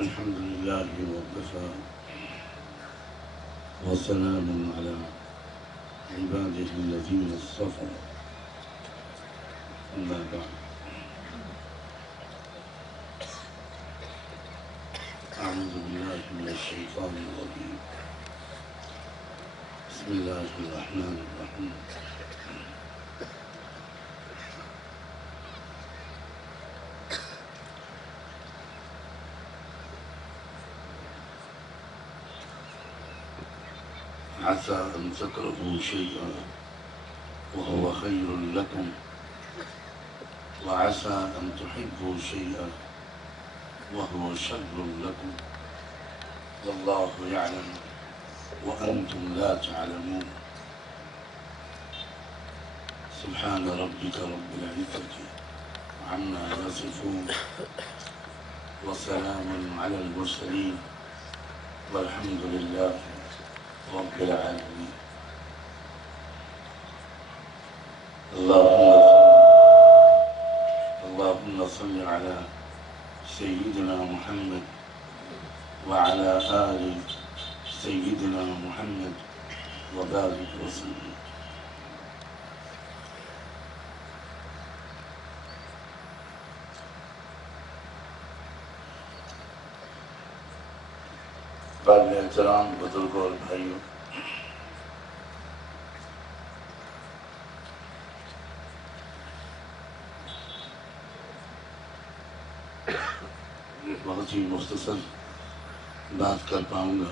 الحمد لله وكفى وسلام على عباده الذين اصطفى أما بعد أعوذ بالله من الشيطان الرجيم بسم الله الرحمن الرحيم عسى أن تكرهوا شيئا وهو خير لكم وعسى أن تحبوا شيئا وهو شر لكم والله يعلم وأنتم لا تعلمون سبحان ربك رب العزة عما يصفون وسلام على المرسلين والحمد لله رب العالمين اللهم صل على سيدنا محمد وعلى آل سيدنا محمد وبارك وسلم. قابل احترام بزرگوں اور بھائیوں، بہت ہی مختصر بات کر پاؤں گا.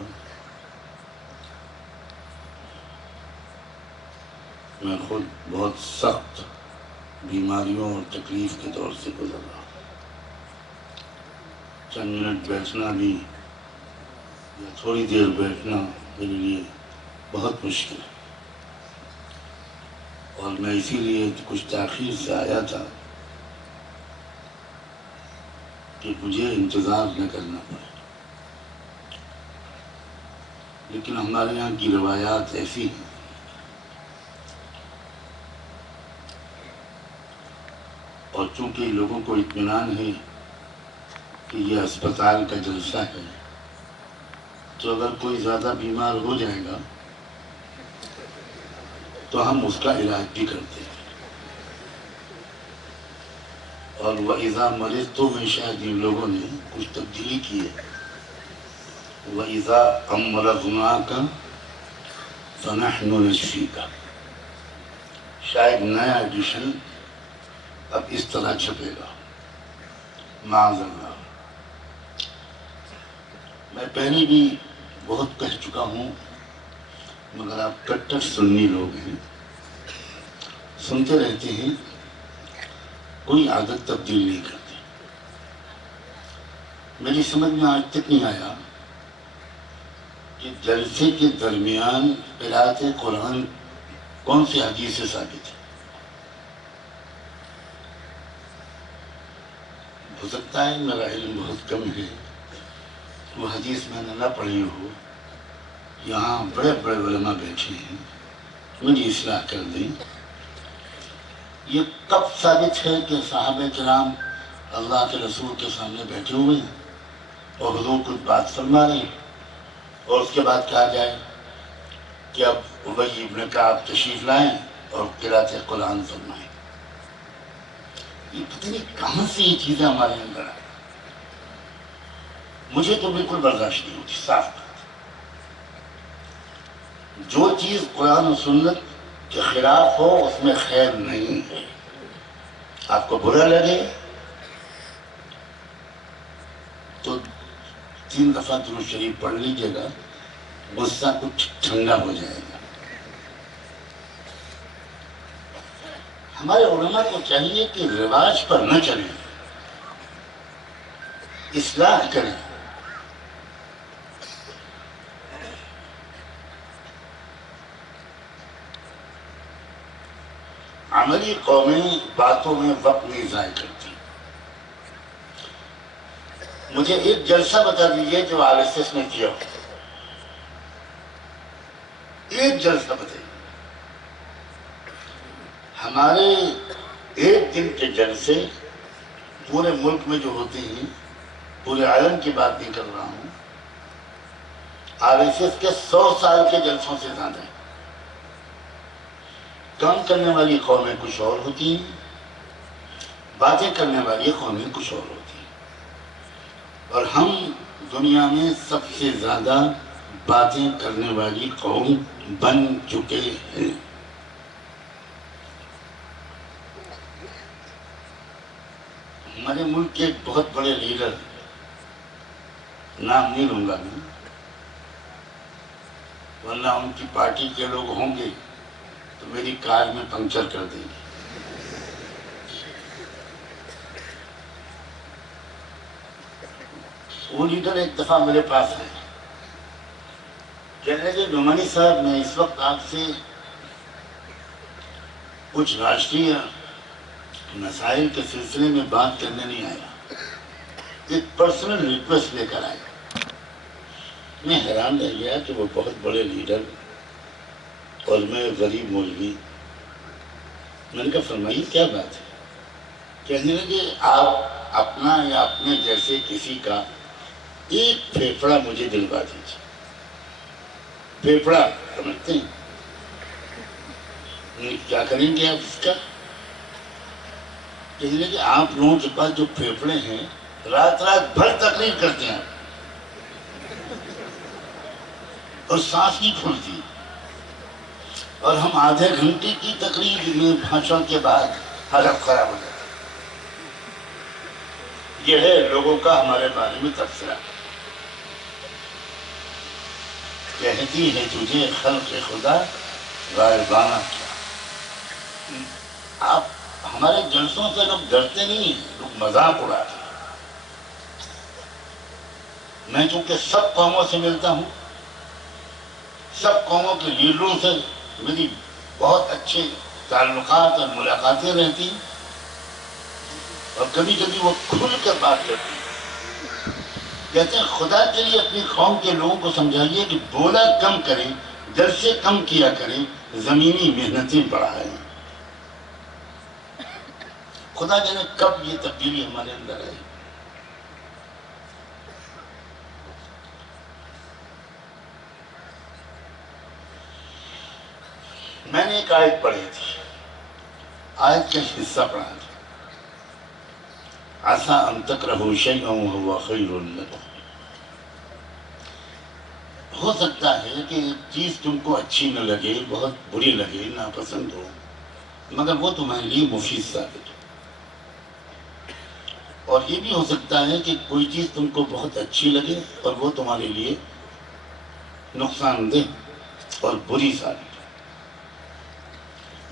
میں خود بہت سخت بیماریوں اور تکلیف کے دور سے گزر رہا ہوں. چند منٹ بیٹھنا بھی یا تھوڑی دیر بیٹھنا میرے لیے بہت مشکل ہے، اور میں اسی لیے کچھ تاخیر سے آیا تھا کہ مجھے انتظار نہ کرنا پڑے. لیکن ہمارے یہاں کی روایات ایسی ہیں اور چونکہ لوگوں کو اطمینان ہے کہ یہ اسپتال کا جلسہ ہے، تو اگر کوئی زیادہ بیمار ہو جائے گا تو ہم اس کا علاج بھی کرتے ہیں. اور وَإِذَا مَرِضْتُ میں شاید ان لوگوں نے کچھ تبدیلی کی ہے. وَإِذَا أَمْرَضْنَاكَ فَنَحْنُ نَشْفِيكَ. شاید نیا ایڈیشن اب اس طرح چھپے گا. معاذ اللہ. میں پہلے بھی بہت کہہ چکا ہوں، مگر آپ کٹر سنی لوگ ہیں، سنتے رہتے ہیں، کوئی عادت تبدیل نہیں کرتے. میری سمجھ میں آج تک نہیں آیا کہ جلسے کے درمیان قرأت قرآن کون سی حدیث سے ثابت ہے. ہو سکتا ہے میرا علم بہت کم ہے، وہ حدیث میں نے نہ پڑھی ہو. یہاں بڑے بڑے علماء بیٹھے ہیں، میری اصلاح کر دیں. یہ کب ثابت ہے کہ صحابہ کرام اللہ کے رسول کے سامنے بیٹھے ہوئے ہیں اور حضور کچھ بات فرما رہے ہیں اور اس کے بعد کہا جائے کہ اب ابی ابن کعب تشریف لائیں اور قرأت قرآن فرمائیں؟ یہ پتہ نہیں کہاں سے یہ چیزیں ہمارے اندر آئیں. مجھے تو بالکل برداشت نہیں ہوتی. صاف بات، جو چیز قرآن و سنت کے خلاف ہو اس میں خیر نہیں ہے. آپ کو برا لگے تو 3 دفعہ درود شریف پڑھ لیجئے گا، غصہ کچھ ٹھنڈا ہو جائے گا. ہمارے علماء کو چاہیے کہ رواج پر نہ چلیں، اصلاح کریں. عملی قومیں باتوں میں وقت نہیں ضائع کرتی. مجھے ایک جلسہ بتا دیجئے جو RSS نے کیا ہو. ایک جلسہ بتائیے. ہمارے ایک دن کے جلسے پورے ملک میں جو ہوتے ہیں پورے عالم کی بات نہیں کر رہا ہوں، RSS کے 100 سال کے جلسوں سے زیادہ ہے۔ کام کرنے والی قومیں کچھ اور ہوتی ہیں، باتیں کرنے والی قومیں کچھ اور ہوتی ہیں، اور ہم دنیا میں سب سے زیادہ باتیں کرنے والی قوم بن چکے ہیں۔ ہمارے ملک کے ایک بہت بڑے لیڈر، نام نہیں لوں گا میں، ورنہ ان کی پارٹی کے لوگ ہوں گے تو میری کار میں پنکچر کر دیں گے۔ وہ لیڈر ایک دفعہ میرے پاس آئے، کہنے لگے نعمانی صاحب میں اس وقت آپ سے کچھ راشٹریہ مسائل کے سلسلے میں بات کرنے نہیں آیا، ایک پرسنل ریکویسٹ لے کر آیا۔ میں حیران رہ گیا کہ وہ بہت بڑے لیڈر اور میں غریب مولوی۔ میں نے کہا فرمائیے کیا بات ہے؟ کہنے لگے آپ اپنا یا اپنے جیسے کسی کا ایک پھیپھڑا مجھے دلوا دیجیے۔ پھیپھڑا سمجھتے ہیں؟ کیا کریں گے آپ اس کا؟ کہنے لگے آپ لوگوں کے پاس جو پھیپھڑے ہیں رات بھر تقریر کرتے ہیں اور سانس نہیں پھولتی، اور ہم آدھے گھنٹے کی تقریر میں بھاشن کے بعد حالت خراب ہو جاتی۔ یہ ہے لوگوں کا ہمارے بارے میں تبصرہ۔ کہتی ہے تجھے خلق خدا غائبانہ کیا۔ آپ ہمارے جلسوں سے لوگ ڈرتے نہیں ہیں، لوگ مذاق اڑاتے ہیں۔ میں چونکہ سب قوموں سے ملتا ہوں، سب قوموں کے لیڈروں سے میری بہت اچھے تعلقات اور ملاقاتیں رہتی ہیں، اور کبھی کبھی وہ کھل کر بات کرتی ہیں۔ کہتے ہیں خدا کے لیے اپنی قوم کے لوگوں کو سمجھائیے کہ بولا کم کریں، جلسے کم کیا کریں، زمینی محنتیں بڑھائیں۔ خدا جانے کب یہ تبدیلی ہمارے اندر آئی۔ میں نے ایک آیت پڑھی تھی، آیت کا حصہ پڑھا تھا، عَسَىٰ أَن تَكْرَهُوا شَيْئًا وَهُوَ خَيْرٌ لَكُمْ۔ ہو سکتا ہے کہ ایک چیز تم کو اچھی نہ لگے، بہت بری لگے، ناپسند ہو، مگر وہ تمہارے لیے مفید ثابت ہو۔ اور یہ بھی ہو سکتا ہے کہ کوئی چیز تم کو بہت اچھی لگے اور وہ تمہارے لیے نقصان دہ اور بری ثابت ہو۔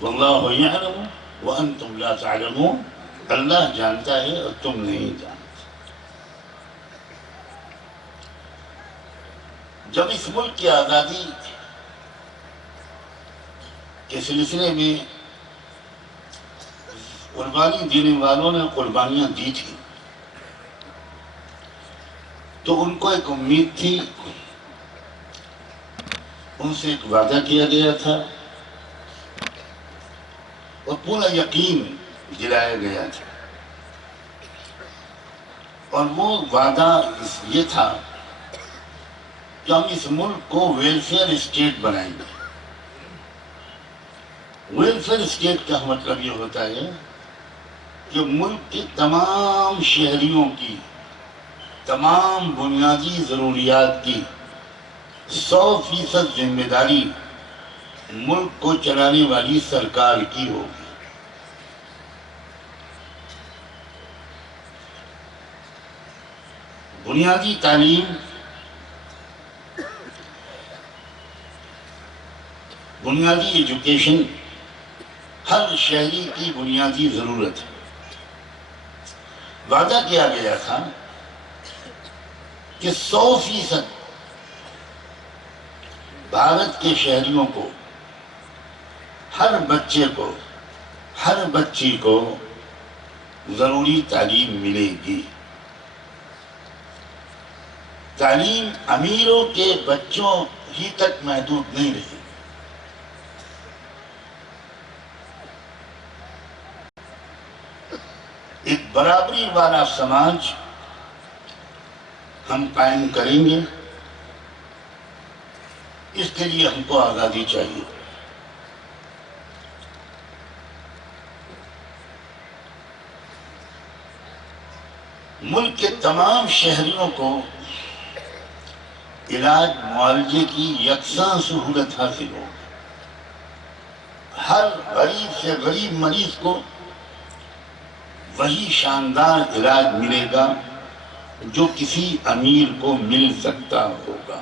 وَاللَّهُ يَعْلَمُ وَأَنْتُمْ لَا تَعْلَمُونَ، اللہ جانتا ہے اور تم نہیں جانتے۔ جب اس ملک کی آزادی کے سلسلے میں قربانی دینے والوں نے قربانیاں دی تھی، تو ان کو ایک امید تھی، ان سے ایک وعدہ کیا گیا تھا اور پورا یقین دلایا گیا تھا، اور وہ وعدہ یہ تھا کہ ہم اس ملک کو ویلفیئر اسٹیٹ بنائیں گے۔ ویلفیئر اسٹیٹ کا مطلب یہ ہوتا ہے کہ ملک کے تمام شہریوں کی تمام بنیادی ضروریات کی 100% ذمہ داری ملک کو چلانے والی سرکار کی ہوگی۔ بنیادی تعلیم، بنیادی ایجوکیشن ہر شہری کی بنیادی ضرورت ہے۔ وعدہ کیا گیا تھا کہ 100% بھارت کے شہریوں کو، ہر بچے کو، ہر بچی کو ضروری تعلیم ملے گی۔ تعلیم امیروں کے بچوں ہی تک محدود نہیں رہی۔ ایک برابری والا سماج ہم قائم کریں گے، اس کے لیے ہم کو آزادی چاہیے۔ ملک کے تمام شہریوں کو علاج معالجے کی یکساں سہولت حاصل ہو، ہر غریب سے غریب مریض کو وہی شاندار علاج ملے گا جو کسی امیر کو مل سکتا ہوگا۔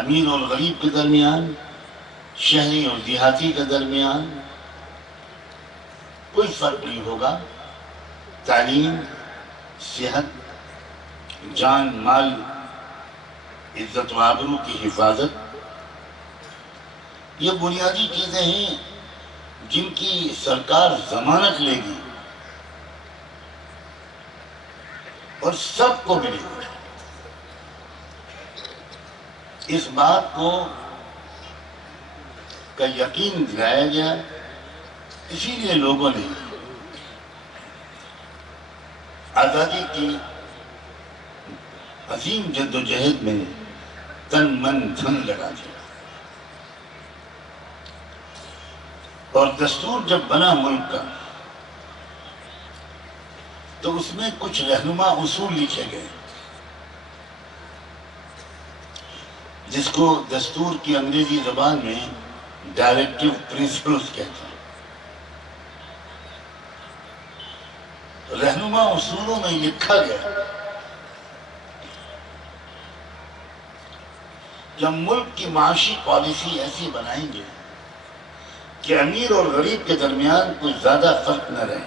امیر اور غریب کے درمیان، شہری اور دیہاتی کے درمیان کوئی فرق نہیں ہوگا۔ تعلیم، صحت، جان مال، عزت و آبرو کی حفاظت، یہ بنیادی چیزیں ہیں جن کی سرکار ضمانت لے گی اور سب کو ملے گی۔ اس بات کو کا یقین دلایا گیا، اسی لیے لوگوں نے آزادی کی عظیم جد و جہد میں تن من دھن لگا دیا۔ اور دستور جب بنا ملک کا تو اس میں کچھ رہنما اصول لکھے گئے، جس کو دستور کی انگریزی زبان میں ڈائریکٹیو پرنسپلز کہتے ہیں۔ رہنما اصولوں میں لکھا گیا کہ ہم ملک کی معاشی پالیسی ایسی بنائیں گے کہ امیر اور غریب کے درمیان کچھ زیادہ فرق نہ رہے۔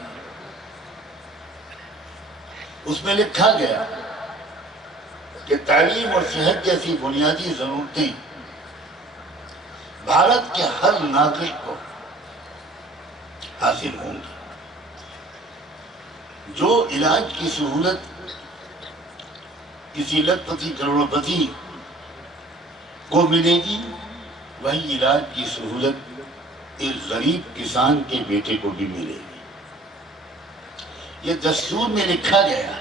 اس میں لکھا گیا کہ تعلیم اور صحت جیسی بنیادی ضرورتیں بھارت کے ہر ناگرک کو حاصل ہوں گی۔ جو علاج کی سہولت کسی لکھ پتی کروڑ پتی کو ملے گی، وہی علاج کی سہولت ایک غریب کسان کے بیٹے کو بھی ملے گی۔ یہ دستور میں لکھا گیا۔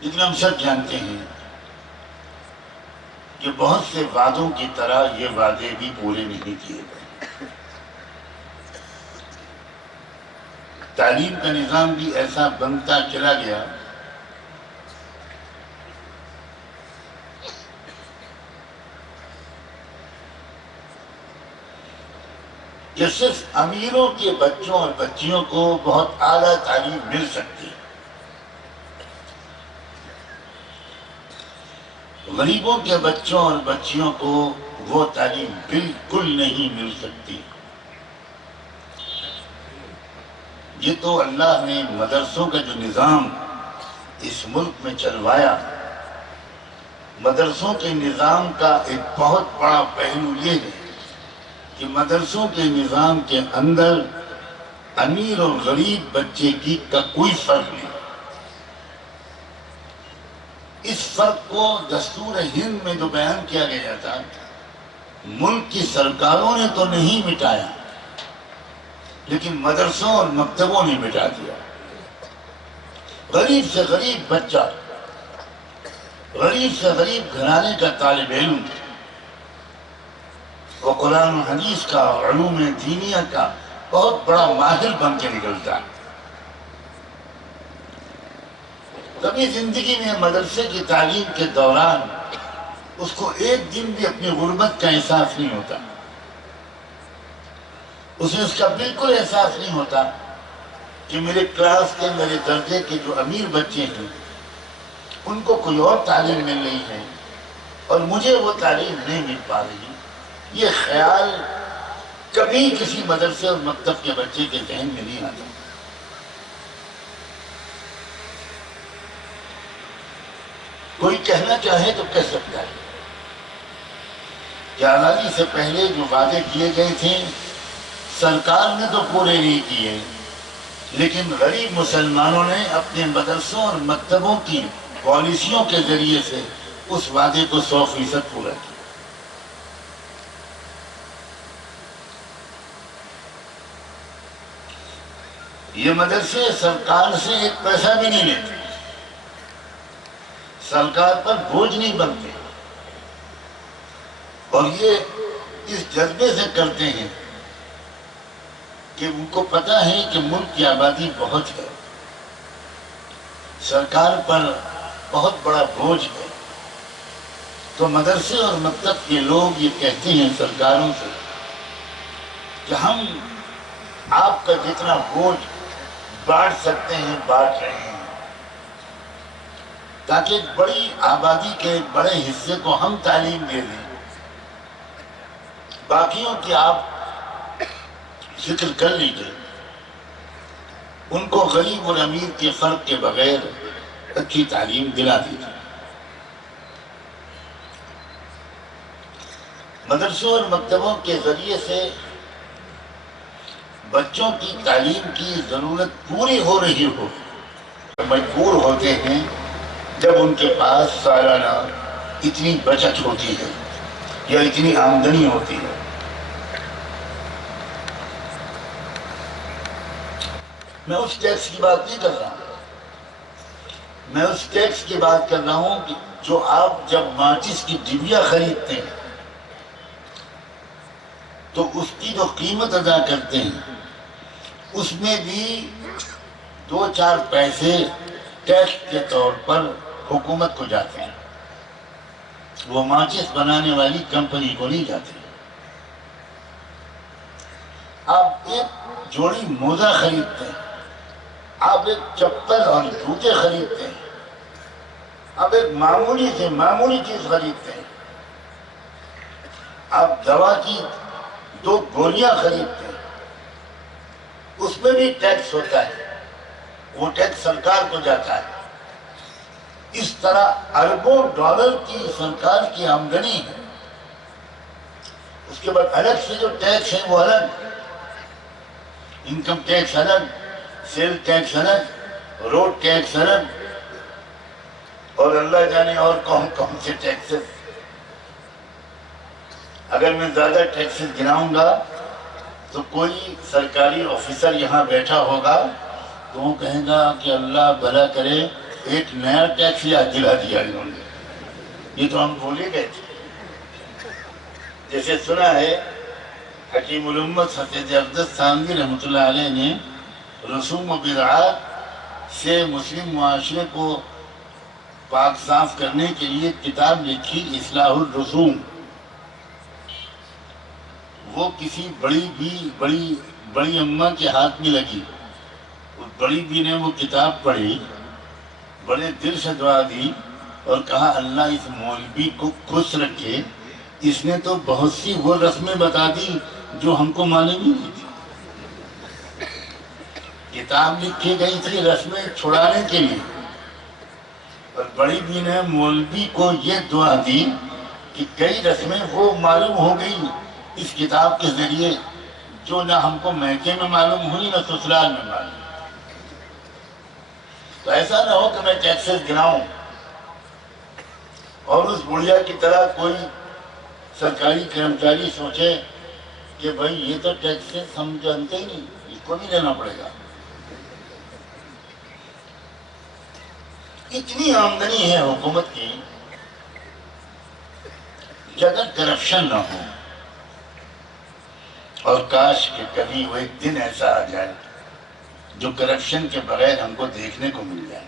لیکن ہم سب جانتے ہیں کہ بہت سے وعدوں کی طرح یہ وعدے بھی پورے نہیں کیے گئے۔ تعلیم کا نظام بھی ایسا بنتا چلا گیا کہ صرف امیروں کے بچوں اور بچیوں کو بہت اعلیٰ تعلیم مل سکتی ہے، غریبوں کے بچوں اور بچیوں کو وہ تعلیم بالکل نہیں مل سکتی۔ یہ تو اللہ نے مدرسوں کا جو نظام اس ملک میں چلوایا، مدرسوں کے نظام کا ایک بہت بڑا پہلو یہ ہے کہ مدرسوں کے نظام کے اندر امیر اور غریب بچے کا کوئی فرق نہیں۔ اس فرق کو دستور ہند میں جو بیان کیا گیا تھا، ملک کی سرکاروں نے تو نہیں مٹایا، لیکن مدرسوں اور مکتبوں نے مٹا دیا۔ غریب سے غریب بچہ، غریب سے غریب گھرانے کا طالب علم، وہ قرآن و حدیث کا، علوم دینیہ کا بہت بڑا ماہر بن کے نکلتا ہے۔ کبھی زندگی میں مدرسے کی تعلیم کے دوران اس کو ایک دن بھی اپنی غربت کا احساس نہیں ہوتا، اسے اس کا بالکل احساس نہیں ہوتا کہ میرے کلاس کے، میرے درجے کے جو امیر بچے ہیں ان کو کوئی اور تعلیم مل رہی ہے اور مجھے وہ تعلیم نہیں مل پا رہی۔ یہ خیال کبھی کسی مدرسے اور مکتب کے بچے کے ذہن میں نہیں آتا۔ کوئی کہنا چاہے تو کہہ سکتا ہے کہ آزادی سے پہلے جو وعدے کیے گئے تھے سرکار نے تو پورے نہیں کیے، لیکن غریب مسلمانوں نے اپنے مدرسوں اور مکتبوں کی پالیسیوں کے ذریعے سے اس وعدے کو 100% پورا کیا۔ یہ مدرسے سرکار سے ایک پیسہ بھی نہیں لیتے، سرکار پر بوجھ نہیں بنتے، اور یہ اس جذبے سے کرتے ہیں کہ ان کو پتہ ہے کہ ملک کی آبادی بہت ہے، سرکار پر بہت بڑا بوجھ ہے، تو مدرسے اور مکتب کے لوگ یہ کہتے ہیں سرکاروں سے کہ ہم آپ کا جتنا بوجھ بانٹ سکتے ہیں بانٹ رہے ہیں، تاکہ ایک بڑی آبادی کے ایک بڑے حصے کو ہم تعلیم دے دیں، باقیوں کی آپ فکر کر لیجئے، ان کو غریب اور امیر کے فرق کے بغیر اچھی تعلیم دلا دیجئے۔ مدرسوں اور مکتبوں کے ذریعے سے بچوں کی تعلیم کی ضرورت پوری ہو رہی ہو، مجبور ہوتے ہیں جب ان کے پاس سالانہ اتنی بچت ہوتی ہے یا اتنی آمدنی ہوتی ہے۔ میں اس ٹیکس کی بات نہیں کر رہا ہوں، میں اس ٹیکس کی بات کر رہا ہوں کہ جو آپ جب ماچس کی ڈبیا خریدتے ہیں تو اس کی جو قیمت ادا کرتے ہیں اس میں بھی 2-4 پیسے ٹیکس کے طور پر حکومت کو جاتے ہیں، وہ ماچس بنانے والی کمپنی کو نہیں جاتے۔ آپ ایک جوڑی موزہ خریدتے ہیں، آپ ایک چپل اور جوتے خریدتے ہیں، آپ ایک معمولی سے معمولی چیز خریدتے ہیں، آپ دوا کی 2 گولیاں خریدتے ہیں، اس میں بھی ٹیکس ہوتا ہے، وہ ٹیکس سرکار کو جاتا ہے۔ اس طرح اربوں ڈالر کی سرکار کی آمدنی ہے، اس کے بعد الگ سے جو ٹیکس ہے وہ الگ، انکم ٹیکس الگ، سیل ٹیکس الگ، روڈ ٹیکس الگ، اور اللہ جانے اور کون سے ٹیکسز۔ اگر میں زیادہ ٹیکسز گناؤں گا تو کوئی سرکاری آفیسر یہاں بیٹھا ہوگا تو وہ کہے گا کہ اللہ بھلا کرے ایک نیا ٹیکس یاد دلا دیا انہوں نے، یہ تو ہم بھولے گئے تھے۔ جیسے سنا ہے حکیم الامت حفیظ اقدس تھانوی رحمۃ اللہ علیہ نے رسوم و بدعات سے مسلم معاشرے کو پاک صاف کرنے کے لیے کتاب لکھی اصلاح الرسوم۔ وہ کسی بڑی اماں کے ہاتھ میں لگی، اس بڑی بھی نے وہ کتاب پڑھی، بڑے دل سے دعا دی اور کہا اللہ اس مولوی کو خوش رکھے، اس نے تو بہت سی وہ رسمیں بتا دی جو ہم کو معلوم ہی نہیں تھی۔ کتاب لکھی گئی تھی رسمیں چھڑانے کے لیے، اور بڑی بھی نے مولوی کو یہ دعا دی کہ کئی رسمیں وہ معلوم ہو گئی اس کتاب کے ذریعے جو نہ ہم کو میکے میں معلوم ہوئی نہ سسرال میں معلوم۔ تو ایسا نہ ہو کہ میں ٹیکسز گناؤں اور اس بڑھیا کی طرح کوئی سرکاری کرمچاری سوچے کہ بھائی یہ تو ٹیکسز ہم جانتے ہی نہیں، اس کو نہیں دینا پڑے گا۔ اتنی آمدنی ہے حکومت کی کہ اگر کرپشن نہ ہو، اور کاش کہ کبھی وہ ایک دن ایسا آ جائے جو کرپشن کے بغیر ہم کو دیکھنے کو مل جائے،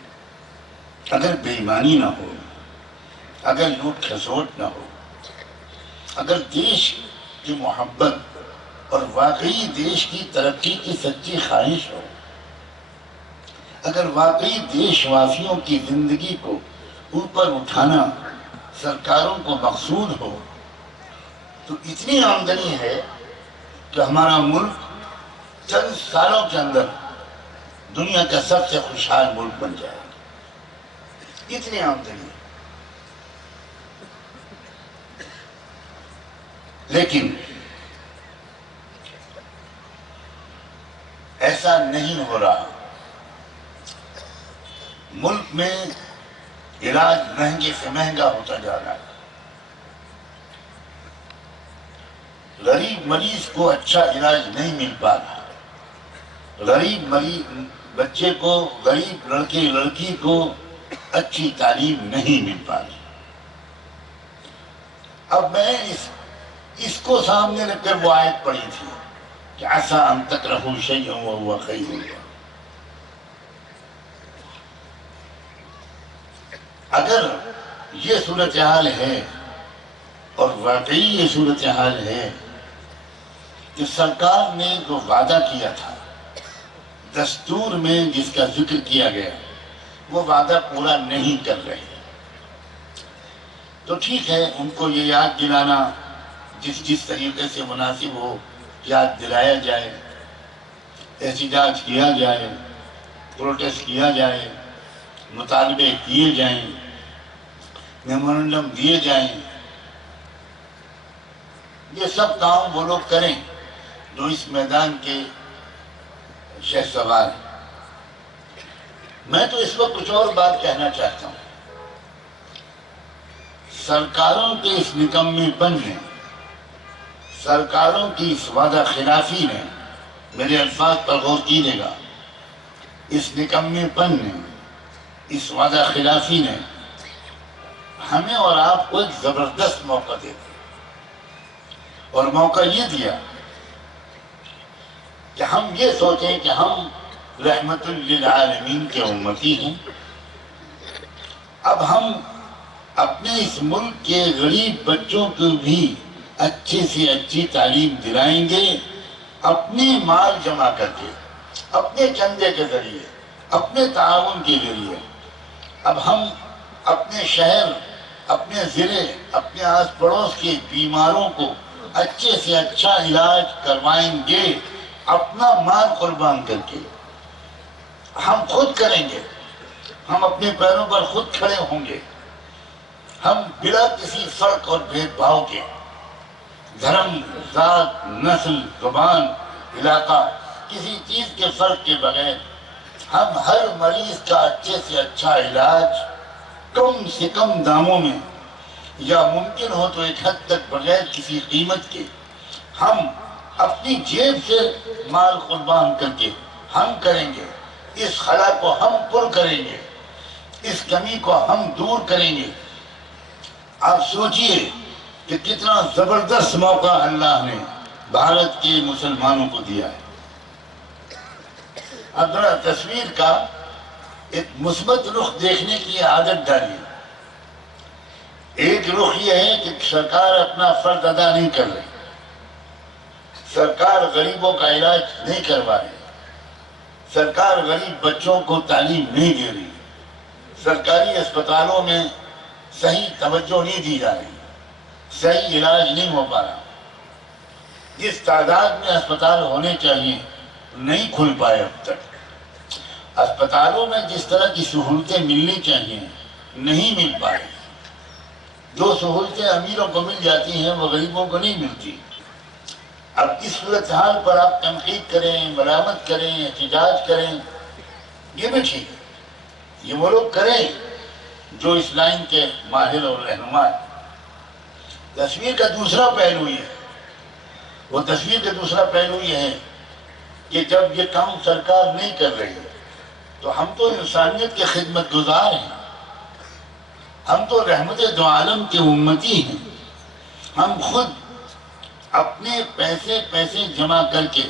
اگر بے ایمانی نہ ہو، اگر لوٹ کھسوٹ نہ ہو، اگر دیش کی محبت اور واقعی دیش کی ترقی کی سچی خواہش ہو، اگر واقعی دیش واسیوں کی زندگی کو اوپر اٹھانا سرکاروں کو مقصود ہو، تو اتنی آمدنی ہے کہ ہمارا ملک چند سالوں کے اندر دنیا کا سب سے خوشحال ملک بن جائے گا، اتنی آمدنی ہے۔ لیکن ایسا نہیں ہو رہا، ملک میں علاج مہنگے سے مہنگا ہوتا جا رہا ہے، غریب مریض کو اچھا علاج نہیں مل پا رہا، غریب بچے کو، غریب لڑکے لڑکی کو اچھی تعلیم نہیں مل پا رہی۔ اب میں اس کو سامنے رکھ کر وہ آیت پڑھی تھی کہ عَسَىٰ أَن تَكْرَهُوا شَيْئًا وَهُوَ خَيْرٌ لَكُمْ۔ اگر یہ صورتحال ہے، اور واقعی یہ صورتحال ہے کہ سرکار نے جو وعدہ کیا تھا دستور میں جس کا ذکر کیا گیا، وہ وعدہ پورا نہیں کر رہے، تو ٹھیک ہے، ان کو یہ یاد دلانا جس طریقے سے مناسب ہو یاد دلایا جائے، احتجاج کیا جائے، پروٹیسٹ کیا جائے، مطالبے کیے جائیں، میمورنڈم دیے جائیں، یہ سب کام وہ لوگ کریں جو اس میدان کے شہسوار ہیں۔ میں تو اس وقت کچھ اور بات کہنا چاہتا ہوں۔ سرکاروں کے اس نکمے پن نے، سرکاروں کی اس وعدہ خلافی نے، میرے الفاظ پر غور کیجیے گا، اس نکمے پن نے، اس وعدہ خلافی نے ہمیں اور آپ کو ایک زبردست موقع دے دیا، اور موقع یہ دیا کہ ہم یہ سوچیں کہ ہم رحمت للعالمین کے امتی ہیں۔ اب ہم اپنے اس ملک کے غریب بچوں کو بھی اچھی سے اچھی تعلیم دلائیں گے، اپنے مال جمع کر کے، اپنے چندے کے ذریعے، اپنے تعاون کے ذریعے۔ اب ہم اپنے شہر، اپنے ضلع، اپنے آس پڑوس کے بیماروں کو اچھے سے اچھا علاج کروائیں گے، اپنا مال قربان کر کے۔ ہم خود کریں گے، ہم اپنے پیروں پر خود کھڑے ہوں گے، ہم بلا کسی فرق اور بھید بھاؤ کے، دھرم، ذات، نسل، زبان، علاقہ، کسی چیز کے فرق کے بغیر ہم ہر مریض کا اچھے سے اچھا علاج کم سے کم داموں میں، یا ممکن ہو تو ایک حد تک بغیر کسی قیمت کے، ہم اپنی جیب سے مال قربان کر کے ہم کریں گے۔ اس خلا کو ہم پر کریں گے، اس کمی کو ہم دور کریں گے۔ آپ سوچئے کہ کتنا زبردست موقع اللہ نے بھارت کے مسلمانوں کو دیا ہے۔ اب ذرا تصویر کا ایک مثبت رخ دیکھنے کی عادت ڈالیے۔ ایک رخ یہ ہے کہ سرکار اپنا فرض ادا نہیں کر رہی، سرکار غریبوں کا علاج نہیں کروا رہی، سرکار غریب بچوں کو تعلیم نہیں دے رہی، سرکاری اسپتالوں میں صحیح توجہ نہیں دی جا رہی، صحیح علاج نہیں ہو پا رہا، جس تعداد میں اسپتال ہونے چاہیے نہیں کھل پائے اب تک، اسپتالوں میں جس طرح کی سہولتیں ملنی چاہیے نہیں مل پا رہی، جو سہولتیں امیروں کو مل جاتی ہیں وہ غریبوں کو نہیں ملتی۔ اب اس صورتحال پر آپ تنقید کریں، ملامت کریں، احتجاج کریں، یہ بھی ٹھیک ہے، یہ وہ لوگ کریں جو اس لائن کے ماہر اور رہنما ہیں۔ تصویر کا دوسرا پہلو یہ ہے، وہ تصویر کا دوسرا پہلو یہ ہے کہ جب یہ کام سرکار نہیں کر رہی ہے تو ہم تو انسانیت کے خدمت گزار ہیں، ہم تو رحمت دو عالم کے امتی ہیں، ہم خود اپنے پیسے جمع کر کے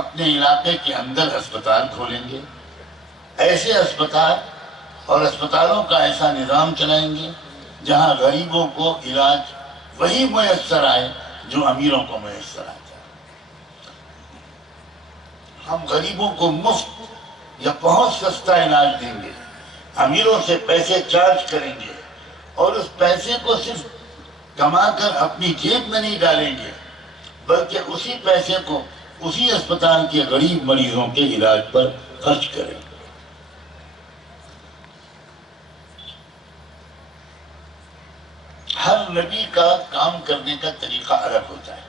اپنے علاقے کے اندر اسپتال کھولیں گے، ایسے اسپتال اور اسپتالوں کا ایسا نظام چلائیں گے جہاں غریبوں کو علاج وہی میسر آئے جو امیروں کو میسر آتا ہے۔ ہم غریبوں کو مفت یا بہت سستا علاج دیں گے، امیروں سے پیسے چارج کریں گے، اور اس پیسے کو صرف کما کر اپنی جیب میں نہیں ڈالیں گے، بلکہ اسی پیسے کو اسی اسپتال کے غریب مریضوں کے علاج پر خرچ کریں۔ ہر نبی کا کام کرنے کا طریقہ الگ ہوتا ہے۔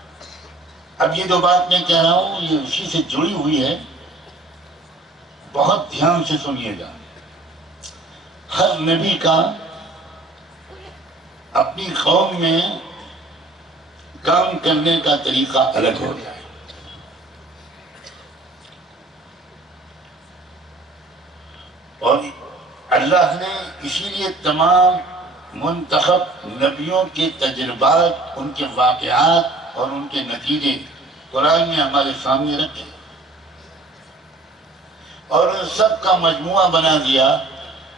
اب یہ جو بات میں کہہ رہا ہوں یہ اسی سے جڑی ہوئی ہے، بہت دھیان سے سنیے گا۔ ہر نبی کا اپنی قوم میں کام کرنے کا طریقہ الگ ہوتا ہے۔ اللہ نے اسی لیے تمام منتخب نبیوں کے تجربات، ان کے واقعات اور ان کے نتیجے قرآن میں ہمارے سامنے رکھے اور ان سب کا مجموعہ بنا دیا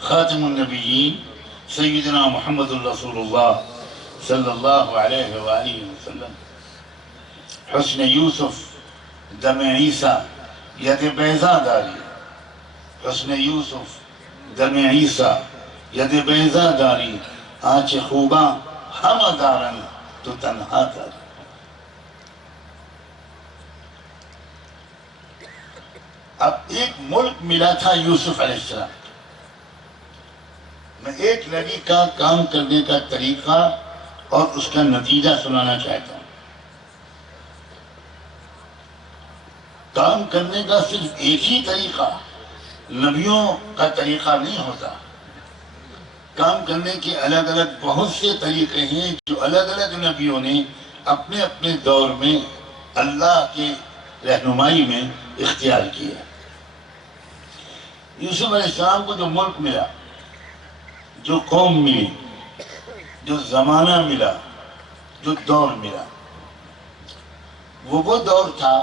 خاتم النبیین سیدنا محمد الرسول اللہ صلی اللہ علیہ وآلہ وسلم۔ حسن یوسف دم عیسیٰ ید بیضا داری، حسن یوسف دم عیسیٰ ید بیضا داری، آنچ خوباں ہم دارن تو تنہا داری۔ اب ایک ملک ملا تھا یوسف علیہ السلام۔ میں ایک نبی کا کام کرنے کا طریقہ اور اس کا نتیجہ سنانا چاہتا ہوں۔ کام کرنے کا صرف ایک ہی طریقہ، نبیوں کا طریقہ نہیں ہوتا۔ کام کرنے کے الگ الگ بہت سے طریقے ہیں جو الگ الگ نبیوں نے اپنے اپنے دور میں اللہ کے رہنمائی میں اختیار کیا۔ یوسف علیہ السلام کو جو ملک ملا، جو قوم ملی، جو زمانہ ملا، جو دور ملا، وہ دور تھا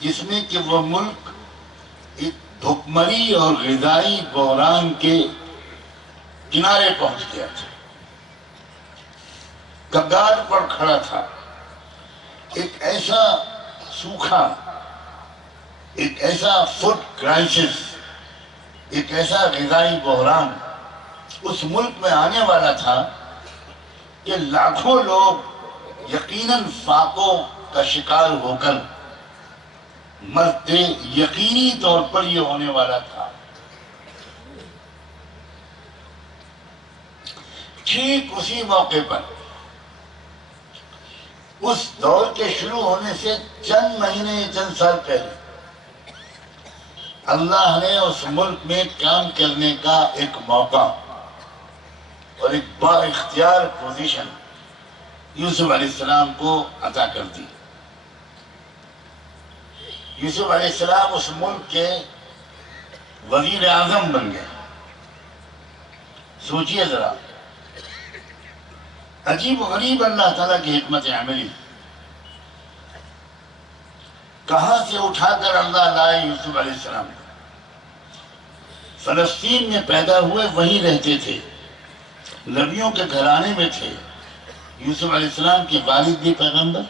جس میں کہ وہ ملک ایک بھکمری اور غذائی بحران کے کنارے پہنچ گیا تھا، کگار پر کھڑا تھا۔ ایک ایسا سوکھا، ایک ایسا فوڈ کرائسس، ایک ایسا غذائی بحران اس ملک میں آنے والا تھا کہ لاکھوں لوگ یقیناً فاقوں کا شکار ہو کر مرتے، یقینی طور پر یہ ہونے والا تھا۔ ٹھیک اسی موقع پر، اس دور کے شروع ہونے سے چند مہینے، چند سال پہلے، اللہ نے اس ملک میں کام کرنے کا ایک موقع اور ایک با اختیار پوزیشن یوسف علیہ السلام کو عطا کر دی۔ یوسف علیہ السلام اس ملک کے وزیر اعظم بن گئے۔ سوچئے ذرا، عجیب و غریب اللہ تعالیٰ کی حکمت عملی، کہاں سے اٹھا کر اللہ لائے یوسف علیہ السلام کو۔ فلسطین میں پیدا ہوئے، وہیں رہتے تھے، نبیوں کے گھرانے میں تھے۔ یوسف علیہ السلام کے والد بھی پیغمبر،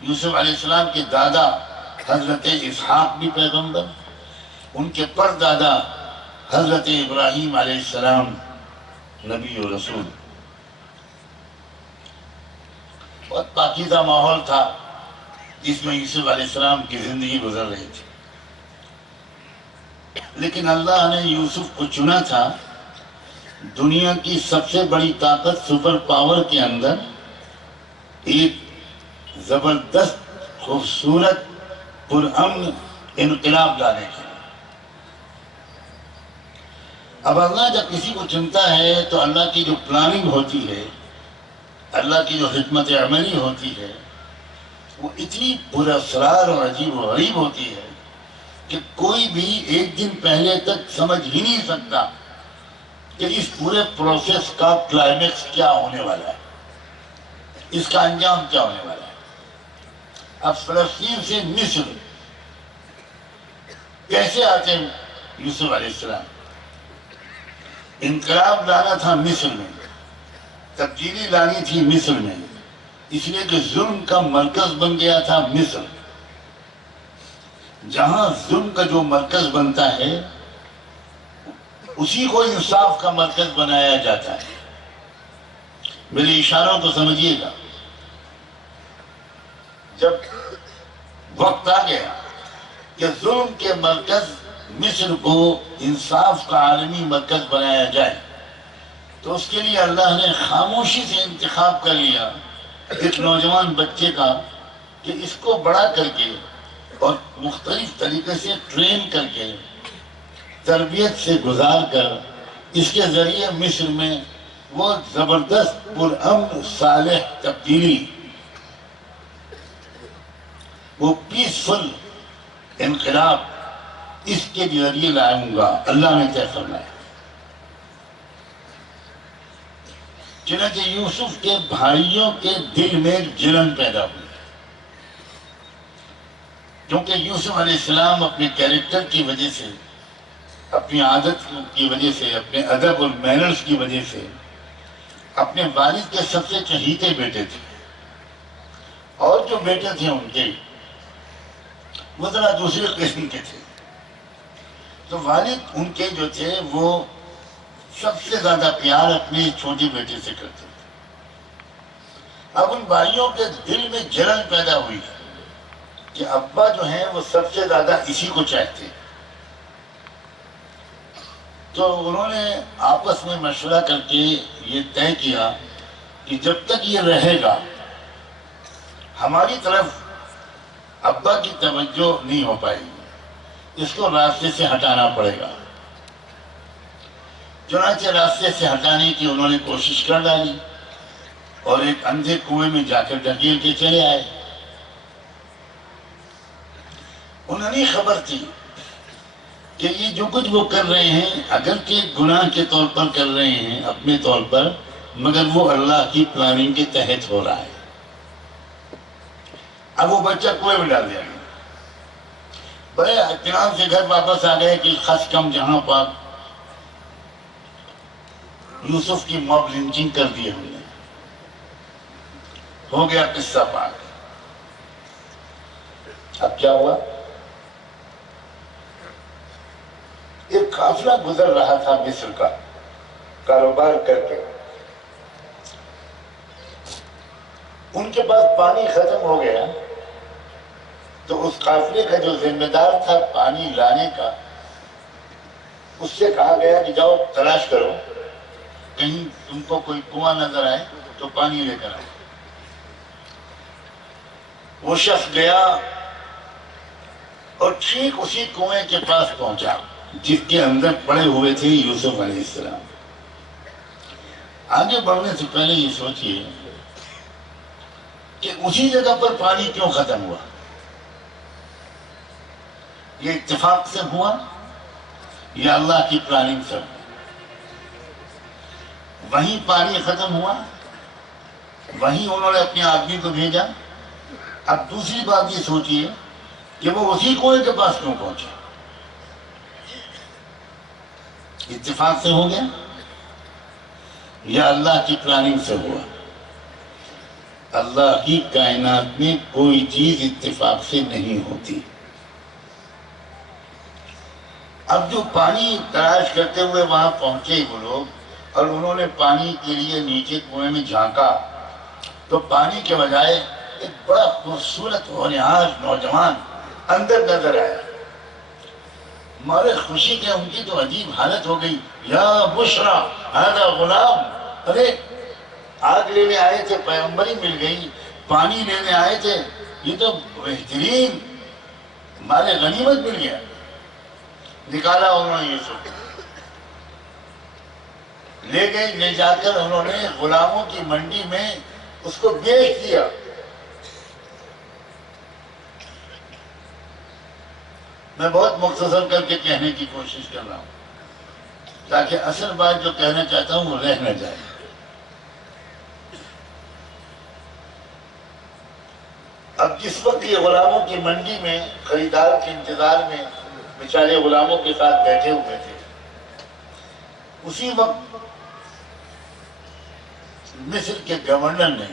یوسف علیہ السلام کے دادا حضرت اسحاق بھی پیغمبر، ان کے پردادا حضرت ابراہیم علیہ السلام نبی و رسول۔ بہت پاکیزہ ماحول تھا جس میں یوسف علیہ السلام کی زندگی گزر رہی تھی، لیکن اللہ نے یوسف کو چنا تھا دنیا کی سب سے بڑی طاقت سپر پاور کے اندر ایک زبردست، خوبصورت، پرامن انقلاب لانے کے۔ اب اللہ جب کسی کو چنتا ہے تو اللہ کی جو پلاننگ ہوتی ہے، اللہ کی جو حکمت عملی ہوتی ہے، وہ اتنی پر اسرار اور عجیب و غریب ہوتی ہے کہ کوئی بھی ایک دن پہلے تک سمجھ ہی نہیں سکتا کہ اس پورے پروسیس کا کلائمیکس کیا ہونے والا ہے، اس کا انجام کیا ہونے والا ہے۔ اب فلسطین سے مصر کیسے آتے ہیں یوسف علیہ السلام؟ انقلاب لانا تھا مصر میں، تبدیلی لانی تھی مصر میں، اس لیے کہ ظلم کا مرکز بن گیا تھا مصر۔ جہاں ظلم کا جو مرکز بنتا ہے اسی کو انصاف کا مرکز بنایا جاتا ہے۔ میرے اشاروں کو سمجھیے گا، جب وقت آ گیا کہ ظلم کے مرکز مصر کو انصاف کا عالمی مرکز بنایا جائے تو اس کے لیے اللہ نے خاموشی سے انتخاب کر لیا ایک نوجوان بچے کا کہ اس کو بڑا کر کے اور مختلف طریقے سے ٹرین کر کے، تربیت سے گزار کر، اس کے ذریعے مصر میں وہ زبردست پرامن صالح تبدیلی، وہ پیسفل انقلاب اس کے ذریعے لاؤں گا، اللہ نے طے فرمایا۔ چنانچہ یوسف کے بھائیوں کے دل میں جلن پیدا ہوئی، کیونکہ یوسف علیہ السلام اپنے کیریکٹر کی وجہ سے، اپنی عادت کی وجہ سے، اپنے ادب اور مینرز کی وجہ سے اپنے والد کے سب سے چہیتے بیٹے تھے، اور جو بیٹے تھے ان کے وہ ذرا دوسرے قسم کے تھے۔ تو والد ان کے جو تھے وہ سب سے زیادہ پیار اپنے چھوٹے بیٹے سے کرتے تھے۔ اب ان بھائیوں کے دل میں جلن پیدا ہوئی کہ ابا جو ہیں وہ سب سے زیادہ اسی کو چاہتے ہیں۔ تو انہوں نے آپس میں مشورہ کر کے یہ طے کیا کہ جب تک یہ رہے گا ہماری طرف ابا کی توجہ نہیں ہو پائے گی، اس کو راستے سے ہٹانا پڑے گا۔ چنانچہ راستے سے ہٹانے کی انہوں نے کوشش کر ڈالی اور ایک اندھے کنویں میں جا کر ڈھکیل کے چلے آئے۔ انہیں نہیں خبر تھی کہ یہ جو کچھ وہ کر رہے ہیں اگرچہ گناہ کے طور پر کر رہے ہیں اپنے طور پر، مگر وہ اللہ کی پلاننگ کے تحت ہو رہا ہے۔ اب وہ بچہ کنویں میں ڈال دیا، بڑے اطمینان سے گھر واپس آ گئے کہ خس کم جہاں پاک یوسف کی موب لنچنگ کر دی ہم نے، ہو گیا قصہ پاک۔ اب کیا ہوا؟ ایک قافلہ گزر رہا تھا مصر کا کاروبار کر کے، ان کے پاس پانی ختم ہو گیا تو اس قافلے کا جو ذمہ دار تھا پانی لانے کا، اس سے کہا گیا کہ جاؤ تلاش کرو، کہیں تم کو کوئی کنواں نظر آئے تو پانی لے کر آؤ۔ وہ شخص گیا اور ٹھیک اسی کنویں کے پاس پہنچا جس کے اندر پڑے ہوئے تھے یوسف علیہ السلام۔ آگے بڑھنے سے پہلے یہ سوچئے کہ اسی جگہ پر پانی کیوں ختم ہوا؟ یہ اتفاق سے ہوا یا اللہ کی پلاننگ سے ہوا؟ وہیں پانی ختم ہوا، وہیں انہوں نے اپنے آدمی کو بھیجا۔ اب دوسری بات یہ سوچئے کہ وہ اسی کنویں کے پاس کیوں پہنچے؟ اتفاق سے ہو گیا یا اللہ کی پلاننگ سے ہوا؟ اللہ کی کائنات میں کوئی چیز اتفاق سے نہیں ہوتی۔ اب جو پانی تلاش کرتے ہوئے وہاں پہنچے وہ لوگ، اور انہوں نے پانی کے لیے نیچے کنویں میں جھانکا تو پانی کے بجائے ایک بڑا خوبصورت ہونہار نوجوان اندر نظر آیا۔ مارے خوشی کے ان کی تو عجیب حالت ہو گئی۔ یا بشرا ھذا غلام، ارے آگ لینے آئے تھے، پیغمبری مل گئی، پانی لینے آئے تھے، یہ تو بہترین ہمارے غنیمت مل گیا۔ نکالا انہوں نے یوسف، لے گئے، لے جا کر انہوں نے غلاموں کی منڈی میں اس کو بیچ دیا۔ میں بہت مختصر کر کے کہنے کی کوشش کر رہا ہوں تاکہ اصل بات جو کہنا چاہتا ہوں وہ رہ نہ جائے۔ اب جس وقت یہ غلاموں کی منڈی میں خریدار کے انتظار میں بیچارے غلاموں کے ساتھ بیٹھے ہوئے تھے، اسی وقت مصر کے گورنر نے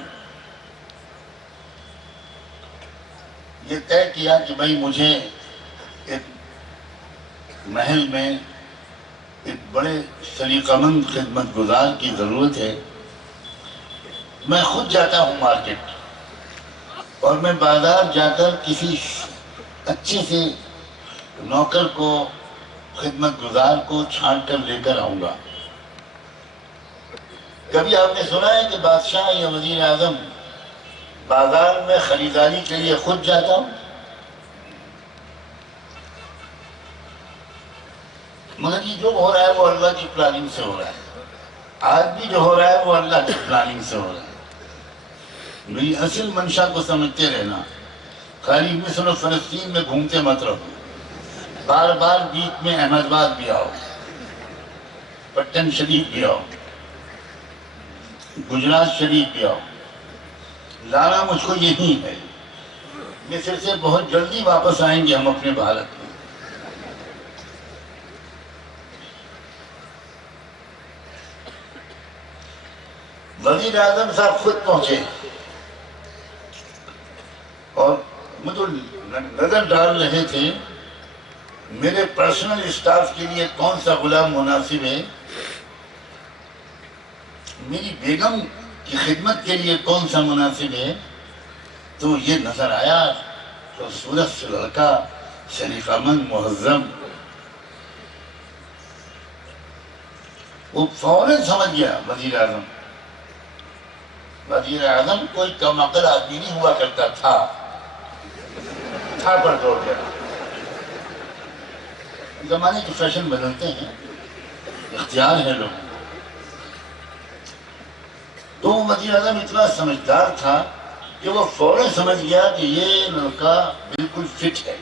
یہ طے کیا کہ بھائی مجھے ایک محل میں ایک بڑے سلیقہ مند خدمت گزار کی ضرورت ہے۔ میں خود جاتا ہوں مارکیٹ، اور میں بازار جا کر کسی اچھے سے نوکر کو، خدمت گزار کو چھان کر لے کر آؤں گا۔ کبھی آپ نے سنا ہے کہ بادشاہ یا وزیر اعظم بازار میں خریداری کے لیے خود جاتا ہوں؟ مگر یہ جو ہو رہا ہے وہ اللہ کی پلاننگ سے ہو رہا ہے۔ آج بھی جو ہو رہا ہے وہ اللہ کی پلاننگ سے ہو رہا ہے۔ میری اصل منشا کو سمجھتے رہنا، خالی مصر و فلسطین میں گھومتے مت رہو، بار بار بیچ میں احمد آباد بھی آؤ، پٹن شریف بھی آؤ۔ گجرات شریف پہ آؤ، لانا مجھ کو یہی ہے، مصر سے بہت جلدی واپس آئیں گے ہم اپنے بھارت میں۔ وزیر اعظم صاحب خود پہنچے اور مجھے نظر ڈال رہے تھے میرے پرسنل اسٹاف کے لیے کون سا غلام مناسب ہے، میری بیگم کی خدمت کے لیے کون سا مناسب ہے، تو یہ نظر آیا تو سورت سے لڑکا، شریف امن، مہذب، وہ فوراً سمجھ گیا وزیر اعظم۔ وزیر اعظم کوئی کم عقل آدمی نہیں ہوا کرتا تھا پر دوڑ گیا۔ زمانے کے فیشن بدلتے ہیں، اختیار ہے لوگ۔ تو وزیر اعظم اتنا سمجھدار تھا کہ وہ فوراً سمجھ گیا کہ یہ لڑکا بالکل فٹ ہے،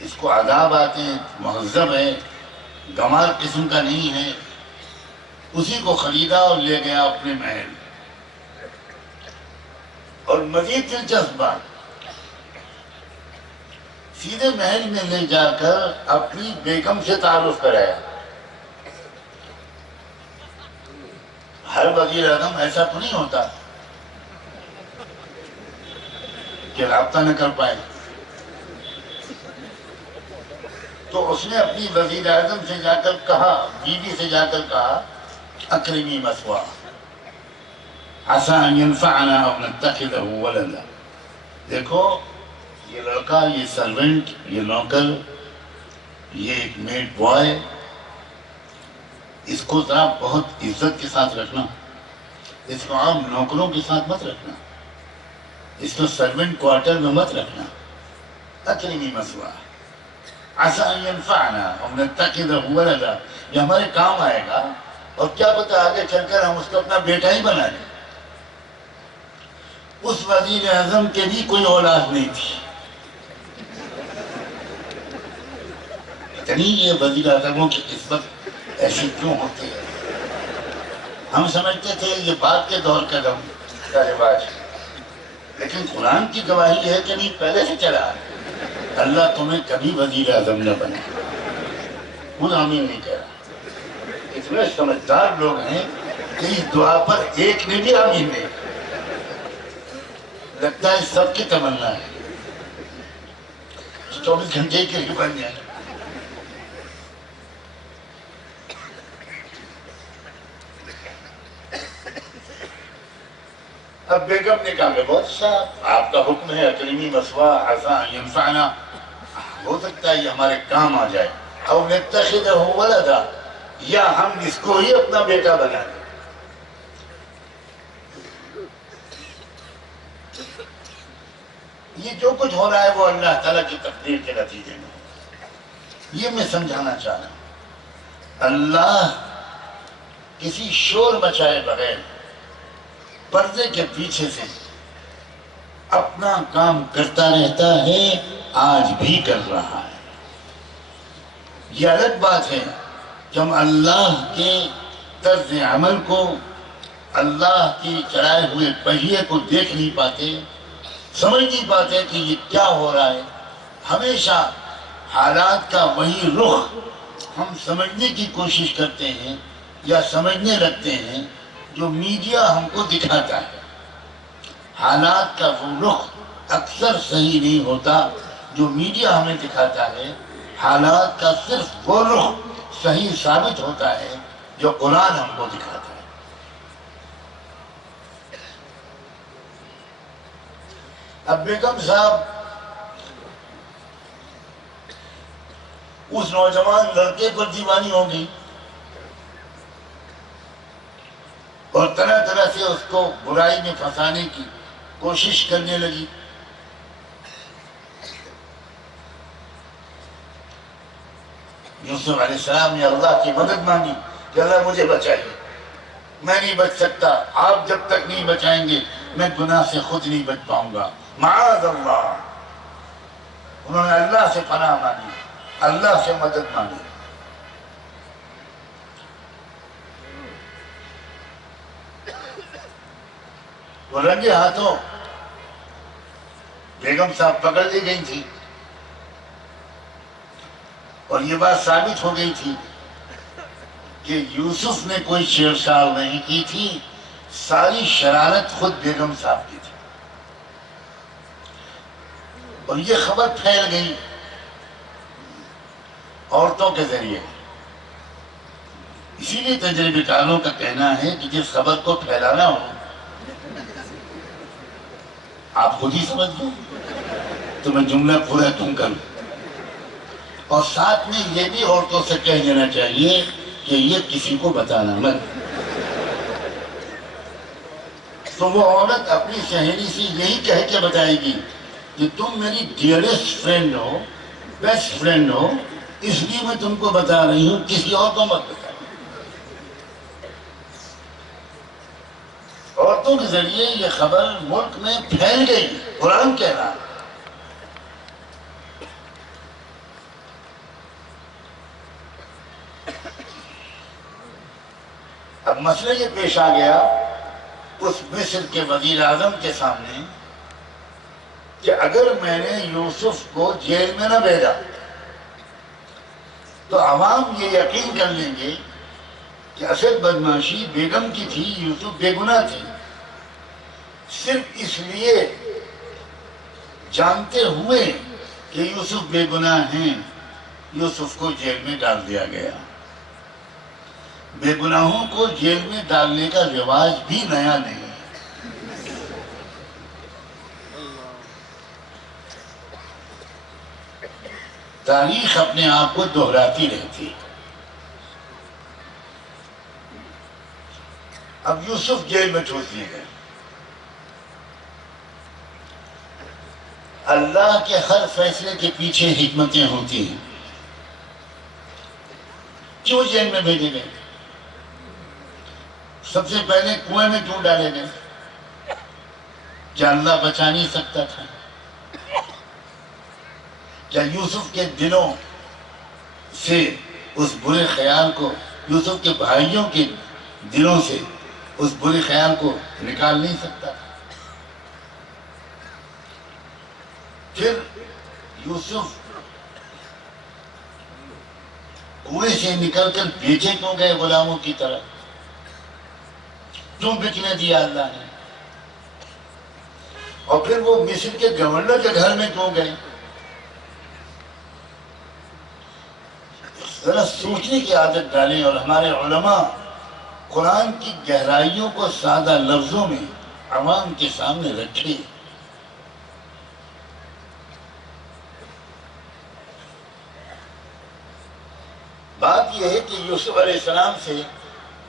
اس کو آداب آتے ہیں، مہذب ہے، گمار قسم کا نہیں ہے۔ اسی کو خریدا اور لے گیا اپنے محل۔ اور مزید دلچسپ بات، سیدھے محل میں لے جا کر اپنی بیگم سے تعارف کرایا۔ ہر وزیر اعظم ایسا تو نہیں ہوتا کہ رابطہ نہ کر پائے، تو اس نے اپنی وزیر اعظم سے جا کر کہا، بیوی سے جا کر کہا، اکرمی مثواہ عسى ان ينفعنا او نتخذه ولدا۔ دیکھو یہ لڑکا، یہ سرونٹ، یہ نوکر، یہ ایک میڈ بوائے، اس کو ذرا بہت عزت کے ساتھ رکھنا، اس کو عام نوکروں کے ساتھ مت رکھنا، اس کو سرونٹ کوارٹر میں مت رکھنا۔ اکرمی مثواہ عسى ان ينفعنا او نتخذه ولدا، یہ ہمارے کام آئے گا اور کیا پتہ آگے چل کر ہم اس کو اپنا بیٹا ہی بنا لیں۔ اس وزیر اعظم کے بھی کوئی اولاد نہیں تھی۔ پتہ نہیں یہ وزیر اعظموں کی قسمت ایسی کیوں ہوتی ہے۔ ہم سمجھتے تھے یہ بعد کے دور کا رواج، لیکن قرآن کی گواہی ہے کہ نہیں، پہلے سے چلا ہے۔ اللہ تمہیں کبھی وزیر اعظم نہ بنے، خود آمین نہیں کہہ رہا۔ اتنے سمجھدار لوگ ہیں کہ اس دعا پر ایک نے بھی آمین نہیں، لگتا ہے سب کی تمنا ہے 24 گھنٹے کے لیے بن جائے۔ اب بیگم نے کہا کہ بہت اچھا، آپ کا حکم ہے، اکرمی مثواہ عسى ان ينفعنا، ہو سکتا ہے یہ ہمارے کام آ جائے، او نتخذہ ولدا، یا ہم اس کو ہی اپنا بیٹا بنا لیں۔ یہ جو کچھ ہو رہا ہے وہ اللہ تعالیٰ کی تقدیر کے نتیجے میں، یہ میں سمجھانا چاہ رہا ہوں۔ اللہ کسی شور مچائے بغیر پردے کے پیچھے سے اپنا کام کرتا رہتا ہے، آج بھی کر رہا ہے۔ یہ الگ بات ہے کہ ہم اللہ کے طرز عمل کو، اللہ کی چلائے ہوئے پہیے کو دیکھ نہیں پاتے، سمجھ نہیں پاتے کہ یہ کیا ہو رہا ہے۔ ہمیشہ حالات کا وہی رخ ہم سمجھنے کی کوشش کرتے ہیں یا سمجھنے لگتے ہیں جو میڈیا ہم کو دکھاتا ہے۔ حالات کا وہ رخ اکثر صحیح نہیں ہوتا جو میڈیا ہمیں دکھاتا ہے، حالات کا صرف وہ رخ صحیح ثابت ہوتا ہے جو قرآن ہم کو دکھاتا ہے۔ اب بیگم صاحب اس نوجوان لڑکے پر دیوانی ہو گئی اور طرح طرح سے اس کو برائی میں پھنسانے کی کوشش کرنے لگی۔ یوسف علیہ السلام نے اللہ کی مدد مانگی کہ اللہ مجھے بچائیے، میں نہیں بچ سکتا، آپ جب تک نہیں بچائیں گے میں گناہ سے خود نہیں بچ پاؤں گا، معاذ اللہ۔ انہوں نے اللہ سے پناہ مانگی، اللہ سے مدد مانگی۔ وہ رنگے ہاتھوں بیگم صاحب پکڑ لی گئی تھی، اور یہ بات ثابت ہو گئی تھی کہ یوسف نے کوئی چھیڑچھاڑ نہیں کی تھی، ساری شرارت خود بیگم صاحب کی تھی، اور یہ خبر پھیل گئی عورتوں کے ذریعے۔ اسی لیے تجربہ کاروں کا کہنا ہے کہ جس خبر کو پھیلانا ہو آپ خود ہی سمجھ لیں تو میں جملہ پورا کیوں کروں، اور ساتھ میں یہ بھی عورتوں سے کہہ دینا چاہیے کہ یہ کسی کو بتانا مت۔ تو وہ عورت اپنی سہیلی سے یہی کہہ کے بتائے گی کہ تم میری ڈیئرسٹ فرینڈ ہو، بیسٹ فرینڈ ہو، اس لیے میں تم کو بتا رہی ہوں، کسی اور کو مت بتا۔ عورتوں کے ذریعے یہ خبر ملک میں پھیل گئی، قرآن کہہ رہا۔ اب مسئلہ یہ پیش آ گیا اس مصر کے وزیر اعظم کے سامنے کہ اگر میں نے یوسف کو جیل میں نہ بھیجا تو عوام یہ یقین کر لیں گے کہ اصل بدماشی بیگم کی تھی، یوسف بے گناہ تھی، صرف اس لیے جانتے ہوئے کہ یوسف بے گناہ ہیں یوسف کو جیل میں ڈال دیا گیا۔ بے گناہوں کو جیل میں ڈالنے کا رواج بھی نیا نہیں ہے۔ تاریخ اپنے آپ کو دہراتی رہتی ہے۔ اب یوسف جیل میں ٹھوس دیے گئے۔ اللہ کے ہر فیصلے کے پیچھے حکمتیں ہوتی ہیں۔ کیوں جیل میں بھیجے گئے؟ سب سے پہلے کنویں میں کیوں ڈالے گئے؟ کیا اللہ بچا نہیں سکتا تھا؟ کیا یوسف کے دلوں سے اس برے خیال کو، یوسف کے بھائیوں کے دلوں سے اس برے خیال کو نکال نہیں سکتا تھا؟ پھر یوسف کنویں سے نکل کر بیچے کیوں گئے غلاموں کی طرح؟ کیوں بکنے دیا اللہ نے؟ اور پھر وہ مصر کے گورنر کے گھر میں کیوں گئے؟ ذرا سوچنے کی عادت ڈالیں اور ہمارے علماء قرآن کی گہرائیوں کو سادہ لفظوں میں عوام کے سامنے رکھیں۔ بات یہ ہے کہ یوسف علیہ السلام سے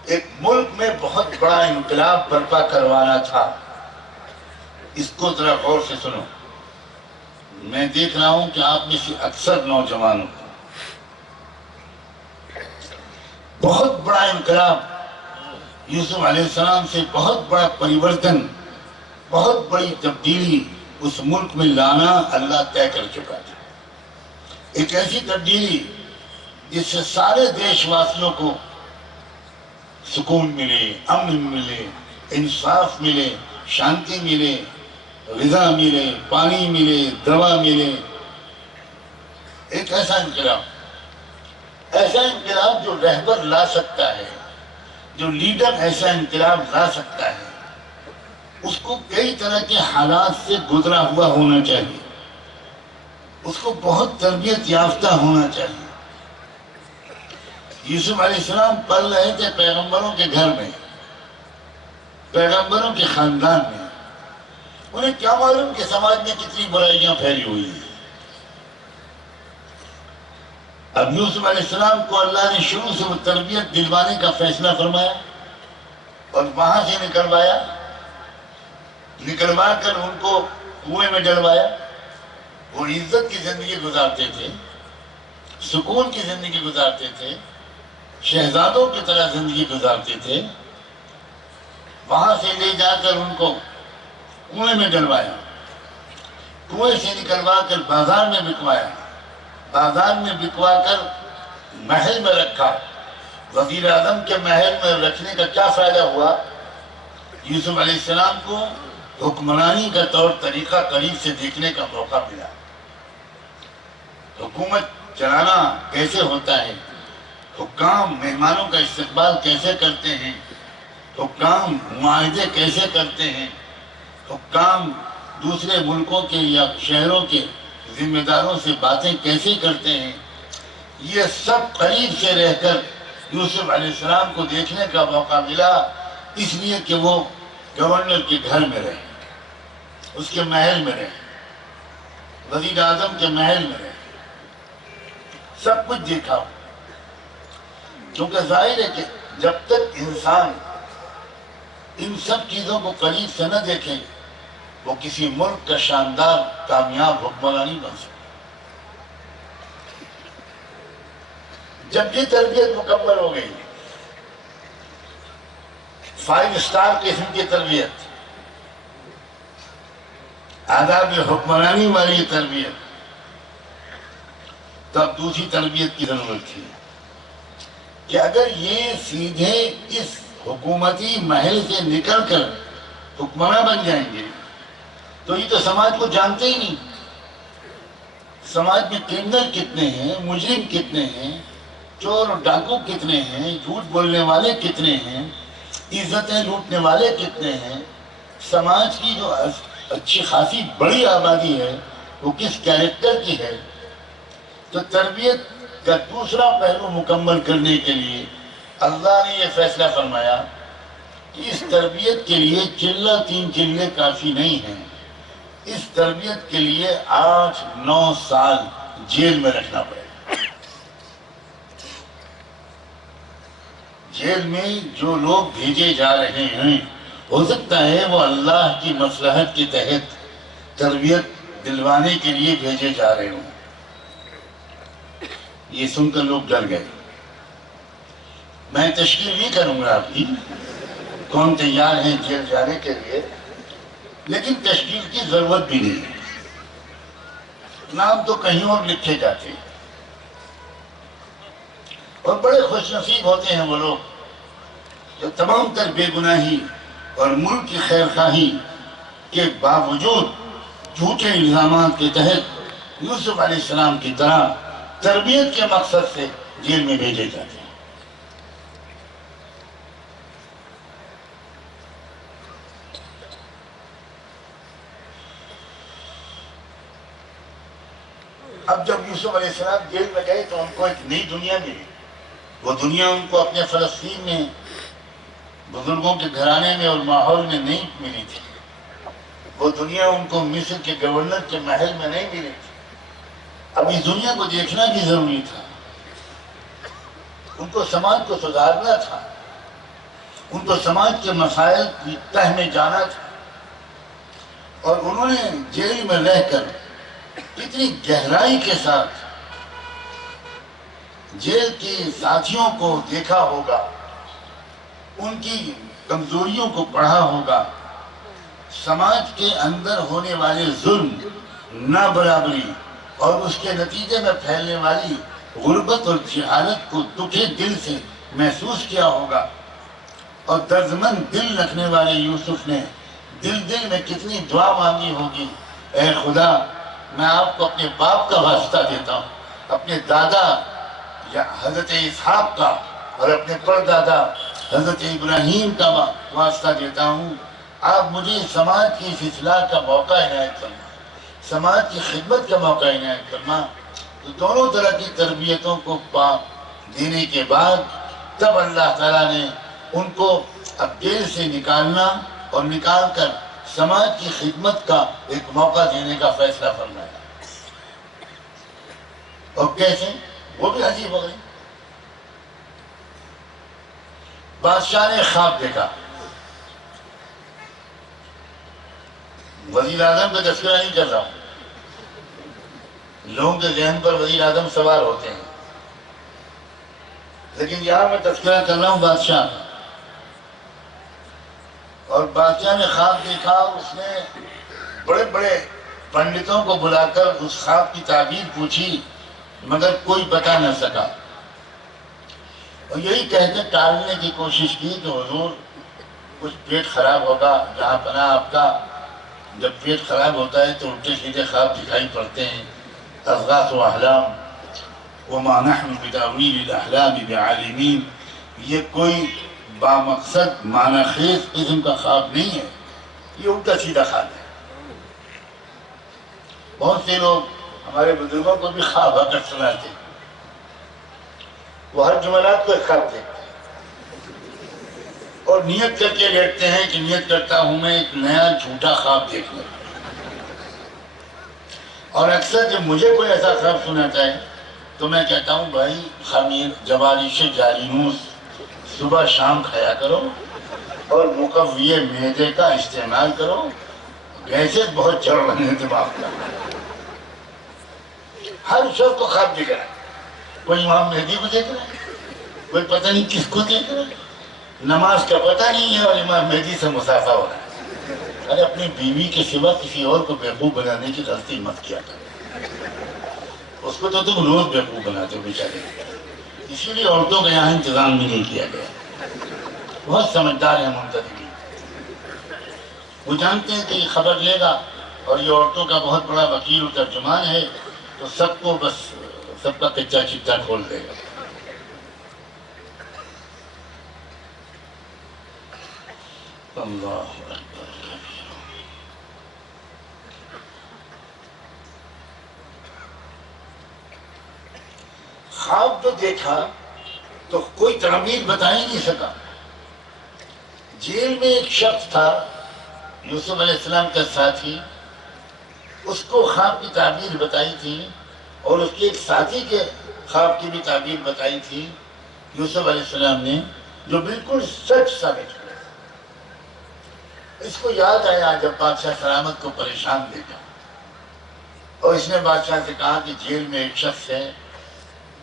ایک ملک میں بہت بڑا انقلاب برپا کروانا تھا۔ اس کو ذرا غور سے سنو۔ میں دیکھ رہا ہوں کہ آپ میں سے اکثر نوجوانوں کو بہت بڑا انقلاب، یوسف علیہ السلام سے بہت بڑا پریورتن، بہت بڑی تبدیلی اس ملک میں لانا اللہ طے کر چکا تھا۔ ایک ایسی تبدیلی جس سے سارے دیش واسیوں کو سکون ملے، امن ملے، انصاف ملے، شانتی ملے، غذا ملے، پانی ملے، دوا ملے۔ ایک ایسا انقلاب جو رہبر لا سکتا ہے، جو لیڈر ایسا انقلاب لا سکتا ہے، اس کو کئی طرح کے حالات سے گزرا ہوا ہونا چاہیے، اس کو بہت تربیت یافتہ ہونا چاہیے۔ یوسف علیہ السلام پل رہے تھے پیغمبروں کے گھر میں، پیغمبروں کے خاندان میں۔ انہیں کیا معلوم کہ سماج میں کتنی برائیاں پھیلی ہوئی ہیں۔ اب یوسف علیہ السلام کو اللہ نے شروع سے وہ تربیت دلوانے کا فیصلہ فرمایا اور وہاں سے نکلوا کر ان کو کنویں میں ڈلوایا۔ وہ عزت کی زندگی گزارتے تھے، سکون کی زندگی گزارتے تھے، شہزادوں کی طرح زندگی گزارتے تھے۔ وہاں سے لے جا کر ان کو کنویں میں ڈلوایا، کنویں سے نکلوا کر بازار میں بکوایا، بازار میں بکوا کر محل میں رکھا۔ وزیر اعظم کے محل میں رکھنے کا کیا فائدہ ہوا؟ یوسف علیہ السلام کو حکمرانی کا طور طریقہ قریب سے دیکھنے کا موقع ملا۔ حکومت چلانا کیسے ہوتا ہے، حکام مہمانوں کا استقبال کیسے کرتے ہیں، حکام معاہدے کیسے کرتے ہیں، حکام دوسرے ملکوں کے یا شہروں کے ذمہ داروں سے باتیں کیسے کرتے ہیں، یہ سب قریب سے رہ کر یوسف علیہ السلام کو دیکھنے کا موقع ملا، اس لیے کہ وہ گورنر کے گھر میں رہے، اس کے محل میں رہے، وزیر اعظم کے محل میں رہے، سب کچھ دیکھا ہو۔ کیونکہ ظاہر ہے کہ جب تک انسان ان سب چیزوں کو قریب سے نہ دیکھے وہ کسی ملک کا شاندار کامیاب حکمران نہیں بن سکتا۔ جب یہ تربیت مکمل ہو گئی، 5 اسٹار قسم کی تربیت، آداب حکمرانی والی تربیت، تب دوسری تربیت کی ضرورت تھی کہ اگر یہ سیدھے اس حکومتی محل سے نکل کر حکمراں بن جائیں گے تو یہ تو سماج کو جانتے ہی نہیں، سماج میں کرمنل کتنے ہیں، مجرم کتنے ہیں، چور اور ڈاکو کتنے ہیں، جھوٹ بولنے والے کتنے ہیں، عزتیں لوٹنے والے کتنے ہیں، سماج کی جو اچھی خاصی بڑی آبادی ہے وہ کس کیریکٹر کی ہے۔ تو تربیت کا دوسرا پہلو مکمل کرنے کے لیے اللہ نے یہ فیصلہ فرمایا کہ اس تربیت کے لیے چلہ 3 چلے کافی نہیں ہیں، اس تربیت کے لیے 8-9 سال جیل میں رکھنا پڑے گا۔ جیل میں جو لوگ بھیجے جا رہے ہیں ہو سکتا ہے وہ اللہ کی مصلحت کے تحت تربیت دلوانے کے لیے بھیجے جا رہے ہوں۔ یہ سن کر لوگ ڈر گئے۔ میں تشکیل نہیں کروں گا آپ کی کون تیار ہیں جیل جانے کے لیے، لیکن تشکیل کی ضرورت بھی نہیں ہے، نام تو کہیں اور لکھے جاتے ہیں، اور بڑے خوش نصیب ہوتے ہیں وہ لوگ جو تمام تر بے گناہی اور ملک کی خیر خواہی کے باوجود جھوٹے الزامات کے تحت یوسف علیہ السلام کی طرح تربیت کے مقصد سے جیل میں بھیجے جاتے ہیں۔ اب جب یوسف علیہ السلام جیل میں گئے تو ان کو ایک نئی دنیا ملی۔ وہ دنیا ان کو اپنے فلسطین میں بزرگوں کے گھرانے میں اور ماحول میں نہیں ملی تھی، وہ دنیا ان کو مصر کے گورنر کے محل میں نہیں ملی تھی۔ اب اس دنیا کو دیکھنا بھی ضروری تھا، ان کو سماج کو سدھارنا تھا، ان کو سماج کے مسائل کی تہ میں جانا تھا، اور انہوں نے جیل میں رہ کر کتنی گہرائی کے ساتھ جیل کے ساتھیوں کو دیکھا ہوگا، ان کی کمزوریوں کو پڑھا ہوگا، سماج کے اندر ہونے والے ظلم، نابرابری اور اس کے نتیجے میں پھیلنے والی غربت اور جہالت کو دکھے دل سے محسوس کیا ہوگا، اور دردمند دل رکھنے والے یوسف نے دل میں کتنی دعا مانگی ہوگی، اے خدا میں آپ کو اپنے باپ کا واسطہ دیتا ہوں، اپنے دادا یا حضرت اسحاق کا اور اپنے پردادا حضرت ابراہیم کا واسطہ دیتا ہوں، آپ مجھے سماج کی اس اصلاح کا موقع عنایت فرما، سماج کی خدمت کا موقع عنایت فرما۔ تو دونوں طرح کی تربیتوں کو دینے کے بعد تب اللہ تعالیٰ نے ان کو اب جیل سے نکالنا اور نکال کر سماج کی خدمت کا ایک موقع دینے کا فیصلہ فرمایا۔ اور کیسے؟ وہ بھی عجیب ہو گئی۔ بادشاہ نے خواب دیکھا، وزیر اعظم کا تذکرہ نہیں کر رہا ہوں، لوگوں کے ذہن پر وزیر اعظم سوار ہوتے ہیں، لیکن یہاں میں تذکرہ کر رہا ہوں بادشاہ کا۔ اور بادشاہ نے خواب دیکھا، اس نے بڑے بڑے پنڈتوں کو بلا کر اس خواب کی تعبیر پوچھی، مگر کوئی بتا نہ سکا، اور یہی کہہ کے ٹالنے کی کوشش کی کہ حضور کچھ پیٹ خراب ہوگا، جہاں پناہ آپ کا جب پیٹ خراب ہوتا ہے تو الٹے سیدھے خواب دکھائی پڑتے ہیں، اضغاث و احلام، وما نحن بتاویل الاحلام بعالمین، یہ کوئی بامقصد معنی خیز قسم کا خواب نہیں ہے، یہ الٹا سیدھا خواب ہے۔ بہت سے لوگ ہمارے بزرگوں کو بھی خواب آ کر سناتے ہیں، وہ ہر جمعرات کو ایک خواب دیکھتے ہیں اور نیت کر کے لیٹتے ہیں کہ نیت کرتا ہوں میں ایک نیا جھوٹا خواب دیکھنے، اور اکثر جب مجھے کوئی ایسا خواب سناتا ہے تو میں کہتا ہوں بھائی خمیر جوالش جالینوس صبح شام کھایا کرو اور مقوی معدے کا استعمال کرو، گیسز بہت چڑھ رہے ہیں دماغ کا۔ ہر شخص کو خواب دکھ رہا ہے، کوئی امام مہدی کو دیکھ رہا ہے، کوئی پتہ نہیں کس کو دیکھ رہا ہے، نماز کا پتہ نہیں ہے اور امام مہدی سے مسافہ ہو رہا ہے۔ ارے اپنی بیوی کے سوا کسی اور کو بیوقوف بنانے کی غلطی مت کیا کرو، اس کو تو تم روز بیوقوف بناتے ہو بیچارے، اسی لیے عورتوں کا یہاں انتظام بھی نہیں کیا گیا۔ بہت سمجھدار ہیں منتظمین، وہ جانتے ہیں کہ یہ خبر لے گا اور یہ عورتوں کا بہت بڑا وکیل و ترجمان ہے تو سب کو بس سب کا کچا چٹا کھول دے گا۔ اللہ اکبر۔ خواب تو دیکھا تو کوئی تعبیر بتا ہی نہیں سکا۔ جیل میں ایک شخص تھا یوسف علیہ السلام کا ساتھی، اس کو خواب کی تعبیر بتائی تھی اور اس کے ایک ساتھی کے خواب کی بھی تعبیر بتائی تھی یوسف علیہ السلام نے، جو بالکل سچ ثابت ہوئی۔ اس کو یاد آیا جب بادشاہ سلامت کو پریشان دیکھا اور اس نے بادشاہ سے کہا کہ جیل میں ایک شخص ہے،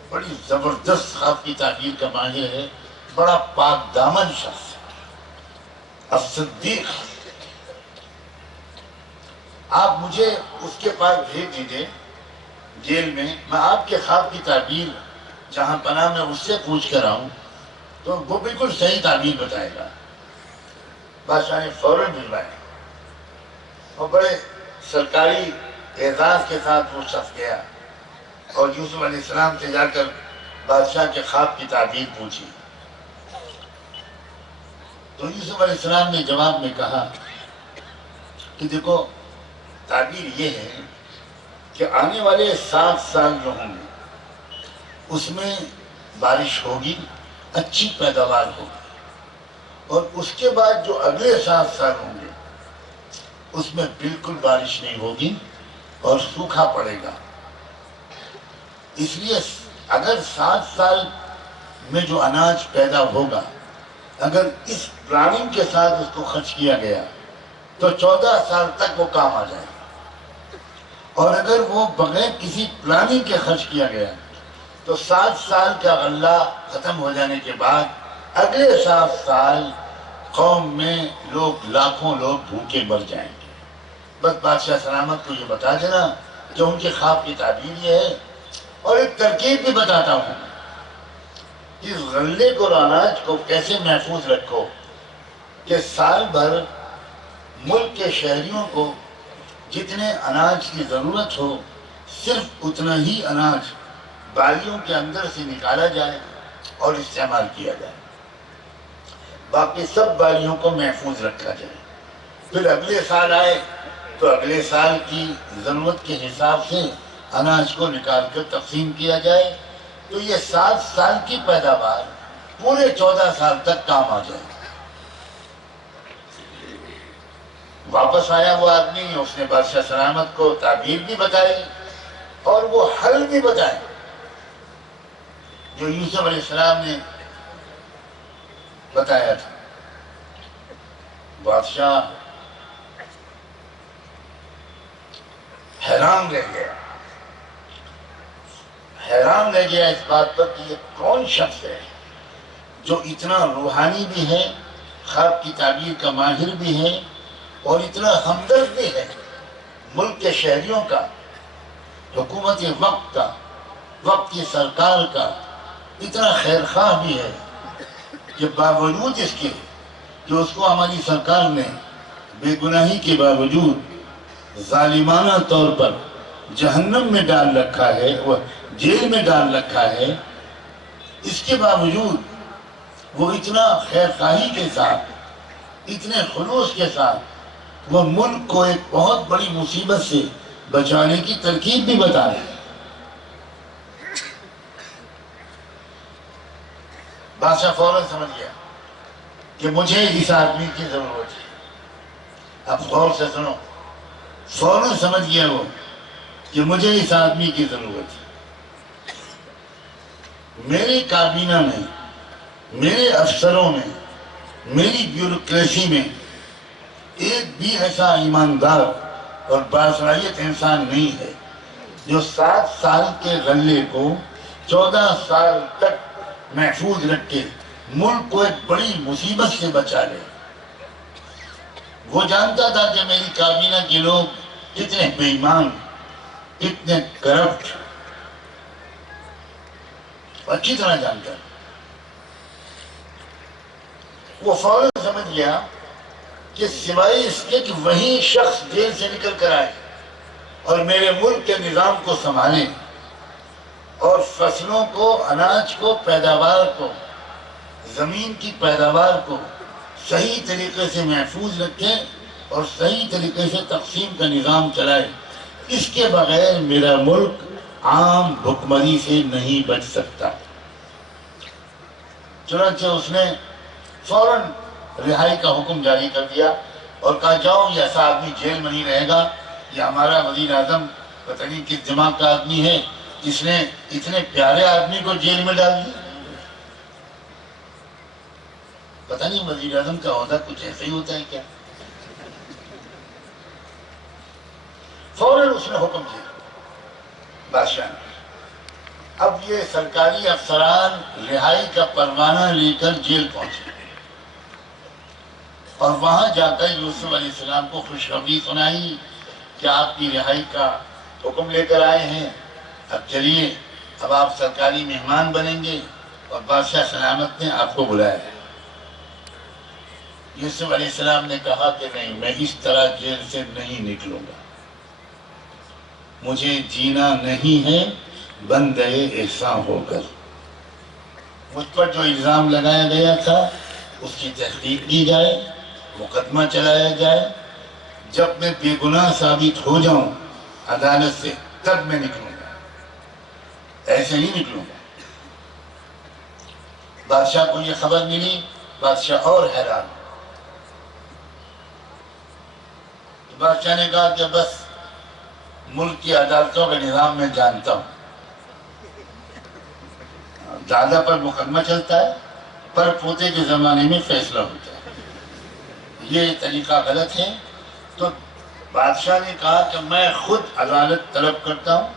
بڑی زبردست خواب کی تعبیر کا ماہر ہے، بڑا پاک دامن شخص ہے، الصدیق، آپ مجھے اس کے پاس بھیج دیجئے جیل میں آپ کے خواب کی تعبیر جہاں پناہ میں اس سے پوچھ کر آؤں تو وہ بالکل صحیح تعبیر بتائے گا۔ بادشاہ نے فوراً بھجوایا اور بڑے سرکاری اعزاز کے ساتھ وہ شخص گیا اور یوسف علیہ السلام سے جا کر بادشاہ کے خواب کی تعبیر پوچھی۔ تو یوسف علیہ السلام نے جواب میں کہا کہ دیکھو تعبیر یہ ہے کہ آنے والے 7 سال جو ہوں گے اس میں بارش ہوگی، اچھی پیداوار ہوگی، اور اس کے بعد جو اگلے 7 سال ہوں گے اس میں بالکل بارش نہیں ہوگی اور سوکھا پڑے گا۔ اس لیے اگر 7 سال میں جو اناج پیدا ہوگا اگر اس پلاننگ کے ساتھ اس کو خرچ کیا گیا تو 14 سال تک وہ کام آ جائے گا، اور اگر وہ بغیر کسی پلاننگ کے خرچ کیا گیا تو 7 سال کا غلہ ختم ہو جانے کے بعد اگلے 7 سال قوم میں لاکھوں لوگ بھوکے مر جائیں گے۔ بس بادشاہ سلامت کو یہ بتا دینا کہ ان کے خواب کی تعبیر یہ ہے، اور ایک ترکیب بھی بتاتا ہوں کہ اس غلے کو اور اناج کو کیسے محفوظ رکھو کہ سال بھر ملک کے شہریوں کو جتنے اناج کی ضرورت ہو صرف اتنا ہی اناج بالیوں کے اندر سے نکالا جائے اور استعمال کیا جائے، باقی سب بالیوں کو محفوظ رکھا جائے۔ پھر اگلے سال آئے تو اگلے سال کی ضرورت کے حساب سے اناج کو نکال کر تقسیم کیا جائے، تو یہ 7 سال کی پیداوار پورے 14 سال تک کام آ جائے۔ واپس آیا وہ آدمی، اس نے بادشاہ سلامت کو تعبیر بھی بتائی اور وہ حل بھی بتائے جو یوسف علیہ السلام نے بتایا تھا۔ بادشاہ حیران رہ گیا اس بات پر کہ یہ کون شخص ہے جو اتنا روحانی بھی ہے، خواب کی تعبیر کا ماہر بھی ہے اور اتنا ہمدرد بھی ہے ملک کے شہریوں کا، حکومت وقت کا، وقت کی سرکار کا، اتنا خیر خواہ بھی ہے کہ باوجود اس کے کہ اس کو ہماری سرکار نے بے گناہی کے باوجود ظالمانہ طور پر جہنم میں ڈال رکھا ہے، وہ جیل میں ڈال رکھا ہے، اس کے باوجود وہ اتنا خیرخواہی کے ساتھ، اتنے خلوص کے ساتھ وہ ملک کو ایک بہت بڑی مصیبت سے بچانے کی ترکیب بھی بتا رہے ہیں۔ بادشاہ فوراً سمجھ گیا کہ مجھے اس آدمی کی ضرورت ہے۔ اب غور سے سنو، فوراً سمجھ گیا وہ کہ مجھے اس آدمی کی ضرورت ہے۔ میری کابینہ میں، میرے افسروں میں، میری بیوروکریسی میں ایک بھی ایسا ایماندار اور باصلاحیت انسان نہیں ہے جو 7 سال کے غلے کو 14 سال تک محفوظ رکھ کے ملک کو ایک بڑی مصیبت سے بچا لے۔ وہ جانتا تھا کہ میری کابینہ کے لوگ کتنے بے ایمان، کتنے کرپٹ، اچھی طرح جانتا ہے۔ وہ فوراً سمجھ گیا کہ سوائے اس کے کہ وہی شخص جیل سے نکل کر آئے اور میرے ملک کے نظام کو سنبھالے اور فصلوں کو، اناج کو، پیداوار کو، زمین کی پیداوار کو صحیح طریقے سے محفوظ رکھے اور صحیح طریقے سے تقسیم کا نظام چلائے، اس کے بغیر میرا ملک عام بھکمری سے نہیں بچ سکتا۔ چنانچہ اس نے فوراً رہائی کا حکم جاری کر دیا اور کہا جاؤ، یہ ایسا آدمی جیل میں نہیں رہے گا، یہ ہمارا وزیر اعظم پتہ نہیں کس دماغ کا آدمی ہے، اس نے اتنے پیارے آدمی کو جیل میں ڈال دیا۔ پتہ نہیں وزیر اعظم کا عہدہ کچھ ایسا ہی ہوتا ہے کیا؟ فوراً اس نے حکم دیا بادشاہ نے۔ اب یہ سرکاری افسران رہائی کا پروانہ لے کر جیل پہنچے اور وہاں جا کر یوسف علیہ السلام کو خوشخبری سنائی کہ آپ کی رہائی کا حکم لے کر آئے ہیں، اب چلیے، اب آپ سرکاری مہمان بنیں گے، اور بادشاہ سلامت نے آپ کو بلایا ہے۔ یوسف علیہ السلام نے کہا کہ نہیں، میں اس طرح جیل سے نہیں نکلوں گا، مجھے جینا نہیں ہے بندے احسان ہو کر۔ مجھ پر جو الزام لگایا گیا تھا اس کی تحقیق کی جائے، مقدمہ چلایا جائے، جب میں بے گناہ ثابت ہو جاؤں عدالت سے تب میں نکلوں گا، ایسے نہیں نکلوں گا۔ بادشاہ کو یہ خبر ملی، بادشاہ اور حیران۔ بادشاہ نے کہا کہ بس ملک کی عدالتوں کا نظام میں جانتا ہوں، دادا پر مقدمہ چلتا ہے، پر پوتے کے زمانے میں فیصلہ ہوتا ہے، یہ طریقہ غلط ہے۔ تو بادشاہ نے کہا کہ میں خود عدالت طلب کرتا ہوں۔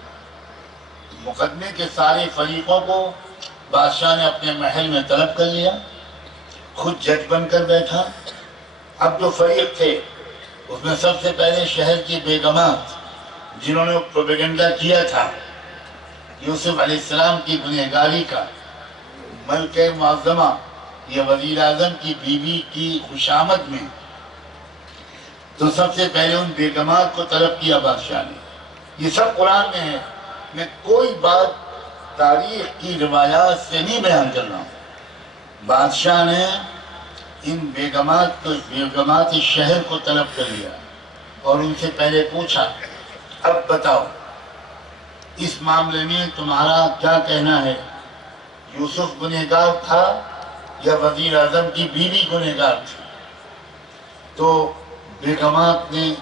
مقدمے کے سارے فریقوں کو بادشاہ نے اپنے محل میں طلب کر لیا، خود جج بن کر بیٹھا۔ اب جو فریق تھے اس میں سب سے پہلے شہر کی بیگمات، جنہوں نے پروپیگنڈا کیا تھا یوسف علیہ السلام کی گنہگاری کا، ملکہ معظمہ، یہ وزیر اعظم کی بیوی کی خوشامد میں، تو سب سے پہلے ان بیگمات کو طلب کیا بادشاہ نے۔ یہ سب قرآن میں ہے، میں کوئی بات تاریخ کی روایات سے نہیں بیان کر رہا ہوں۔ بادشاہ نے ان بیگمات شہر کو طلب کر لیا اور ان سے پہلے پوچھا، اب بتاؤ اس معاملے میں تمہارا کیا کہنا ہے؟ یوسف گنہگار تھا یا وزیر اعظم کی بیوی گنہگار تھی؟ تو بیگمات نے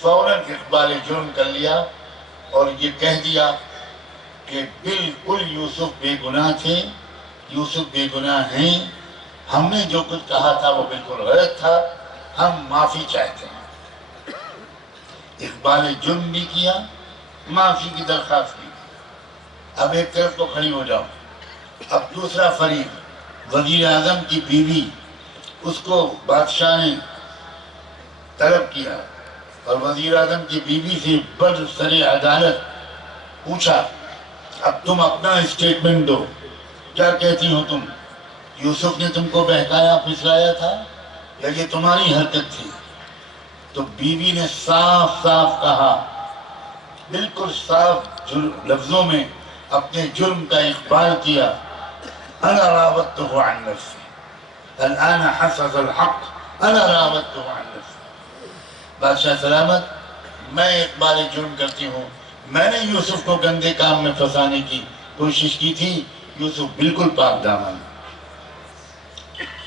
فوراً اقبال جرم کر لیا اور یہ کہہ دیا کہ بالکل یوسف بے گناہ تھے، یوسف بے گناہ ہیں، ہم نے جو کچھ کہا تھا وہ بالکل غلط تھا، ہم معافی چاہتے ہیں۔ اقبال جرم بھی کیا، معافی کی درخواست کی۔ اب ایک طرف تو کھڑی ہو جاؤ، اب دوسرا فریق وزیر اعظم کی بیوی، اس کو بادشاہ نے طلب کیا اور وزیر اعظم کی بیوی سے برسر عدالت پوچھا، اب تم اپنا اسٹیٹمنٹ دو، کیا کہتی ہو تم؟ یوسف نے تم کو بہکایا پھسلایا تھا یا یہ تمہاری حرکت تھی؟ تو بیوی نے صاف صاف کہا، بالکل صاف لفظوں میں اپنے جرم کا اقبال کیا، انا راودته عن نفسی الان حصل الحق انا راودته عن نفسی۔ بادشاہ سلامت، میں اقبال جرم کرتی ہوں، میں نے یوسف کو گندے کام میں پھنسانے کی کوشش کی تھی، یوسف بالکل پاک دامن،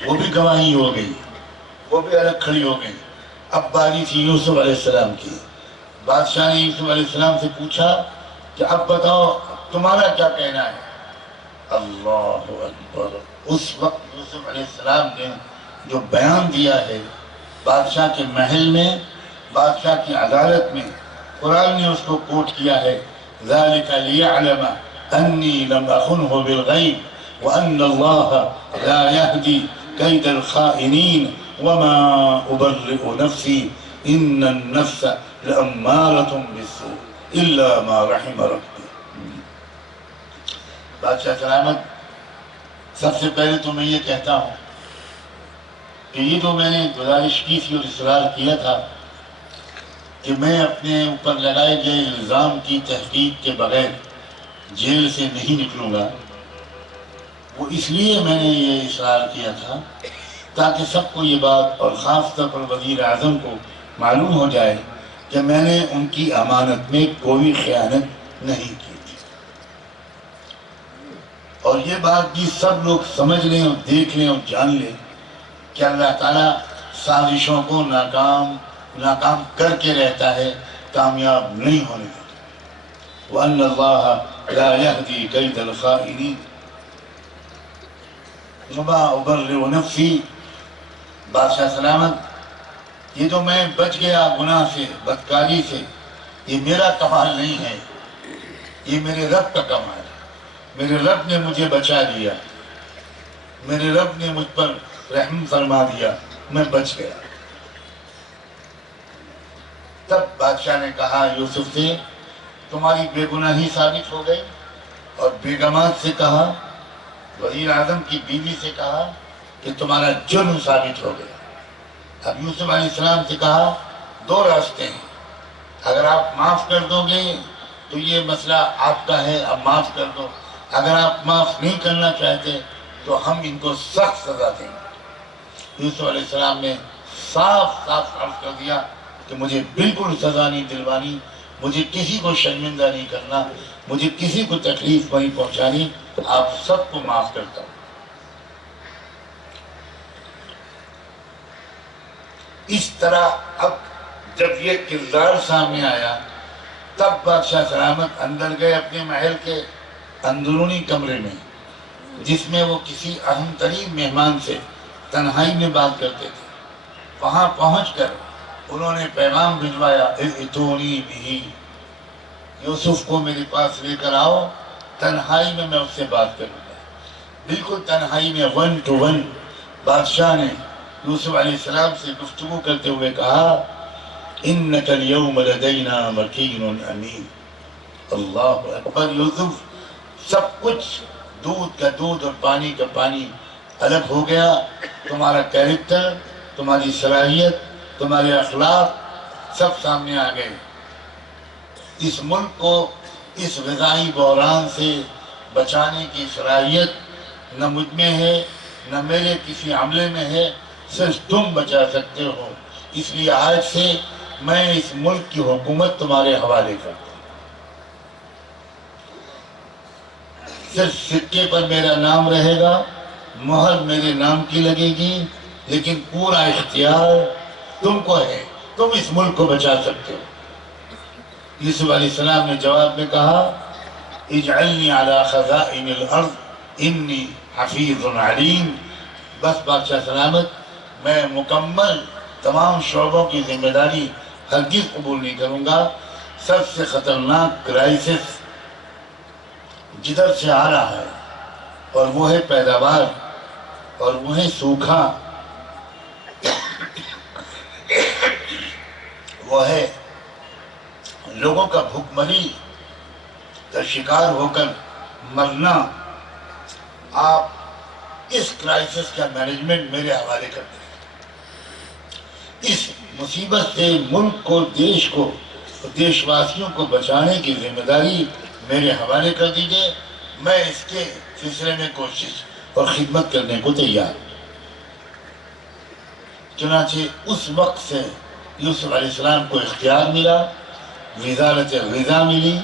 وہ بھی گواہی ہو گئی، وہ بھی الگ کھڑی ہو گئی۔ اب باری تھی یوسف علیہ السلام کی۔ بادشاہ نے یوسف علیہ السلام سے پوچھا کہ اب بتاؤ تمہارا کیا کہنا ہے؟ اللہ اکبر! اس وقت یوسف علیہ السلام نے جو بیان دیا ہے بادشاہ کے محل میں، بادشاہ کی عدالت میں، قرآن نے اس کو کوٹ کیا ہے، ذَلِكَ لِيَعْلَمَ أَنِّي لَمْ أَخُنْهُ بِالْغَيْبِ وَأَنَّ اللَّهَ لَا يَهْدِي كَيْدَ الْخَائِنِينَ وَمَا أُبَرِّئُ نَفْسِي إِنَّ النَّفْسَ لَأَمَّارَةٌ بِالسُّوءِ إِلَّا مَا رَحِمَ رَبِّي۔ بادشاہ سلامت، سب سے پہلے تو میں یہ کہتا ہوں کہ یہ تو میں نے گزارش کی تھی اور اصرار کیا تھا کہ میں اپنے اوپر لگائے گئے الزام کی تحقیق کے بغیر جیل سے نہیں نکلوں گا۔ وہ اس لیے میں نے یہ اصرار کیا تھا تاکہ سب کو یہ بات، اور خاص طور پر وزیر اعظم کو معلوم ہو جائے کہ میں نے ان کی امانت میں کوئی خیانت نہیں کی تھی، اور یہ بات بھی سب لوگ سمجھ لیں اور دیکھ لیں اور جان لیں کہ اللہ تعالیٰ سازشوں کو ناکام کر کے رہتا ہے، کامیاب نہیں ہونے دیتا۔ وَأَنَّ اللَّهَ لَا يَهْدِي كَيْدَ الْخَائِنِينَ وَمَا أُبَرِّئُ نَفْسِي۔ بادشاہ سلامت، یہ تو میں بچ گیا گناہ سے، بدکاری سے، یہ میرا کمال نہیں ہے، یہ میرے رب کا کمال ہے۔ میرے رب نے مجھے بچا لیا، میرے رب نے مجھ پر رحم فرما دیا، میں بچ گیا۔ تب بادشاہ نے کہا یوسف سے، تمہاری بے گناہی ثابت ہو گئی، اور بیگمات سے کہا، وزیر اعظم کی بیوی سے کہا کہ تمہارا جرم ثابت ہو گیا۔ اب یوسف علیہ السلام سے کہا دو راستے ہیں، اگر آپ معاف کر دو گے تو یہ مسئلہ آپ کا ہے، اب معاف کر دو، اگر آپ معاف نہیں کرنا چاہتے تو ہم ان کو سخت سزا دیں گے۔ یوسف علیہ السلام نے صاف صاف عرض کر دیا کہ مجھے بالکل سزا نہیں دلوانی، مجھے کسی کو شرمندہ نہیں کرنا، مجھے کسی کو تکلیف نہیں پہنچانی، آپ سب کو معاف کرتا ہوں۔ اس طرح اب جب یہ کردار سامنے آیا تب بادشاہ سلامت اندر گئے اپنے محل کے اندرونی کمرے میں، جس میں وہ کسی اہم ترین مہمان سے تنہائی میں بات کرتے تھے۔ وہاں پہنچ کر انہوں نے پیغام بھجوایا، ائتونی بہ، یوسف کو میرے پاس لے کر آؤ، تنہائی میں میں اس سے بات کروں گا۔ بالکل تنہائی میں 1 to 1 بادشاہ نے یوسف علیہ السلام سے گفتگو کرتے ہوئے کہا، انک اليوم لدینا مکین امین۔ اللہ اکبر! یوسف، سب کچھ دودھ کا دودھ اور پانی کا پانی الگ ہو گیا، تمہارا کیریکٹر، تمہاری صلاحیت، تمہارے اخلاق سب سامنے آ گئے۔ اس ملک کو اس غذائی بحران سے بچانے کی صلاحیت نہ مجھ میں ہے، نہ میرے کسی عملے میں ہے، صرف تم بچا سکتے ہو۔ اس لیے آج سے میں اس ملک کی حکومت تمہارے حوالے کرتا ہوں۔ صرف سکے پر میرا نام رہے گا، مہر میرے نام کی لگے گی، لیکن پورا اختیار تم کو ہے، تم اس ملک کو بچا سکتے ہو۔ یوسف علیہ السلام نے جواب میں کہا، اجعلنی علی خزائن الارض انی حفیظ علیم۔ بس بادشاہ سلامت، میں مکمل تمام شعبوں کی ذمہ داری ہرگز قبول نہیں کروں گا۔ سب سے خطرناک کرائسس جدھر سے آ رہا ہے، اور وہ ہے پیداوار، اور وہ ہے سوکھا، وہ ہے لوگوں کا بھوک مری کا شکار ہو کر مرنا۔ آپ اس کرائسس کا مینجمنٹ میرے حوالے کر دیں۔ اس مصیبت سے ملک کو، دیش کو، دیش واسیوں کو بچانے کی ذمہ داری میرے حوالے کر دیجئے، میں اس کے سلسلے میں کوشش اور خدمت کرنے کو تیار ہوں۔ چنانچہ اس وقت سے یوسف علیہ السلام کو اختیار ملا، وزارت غذا ملی،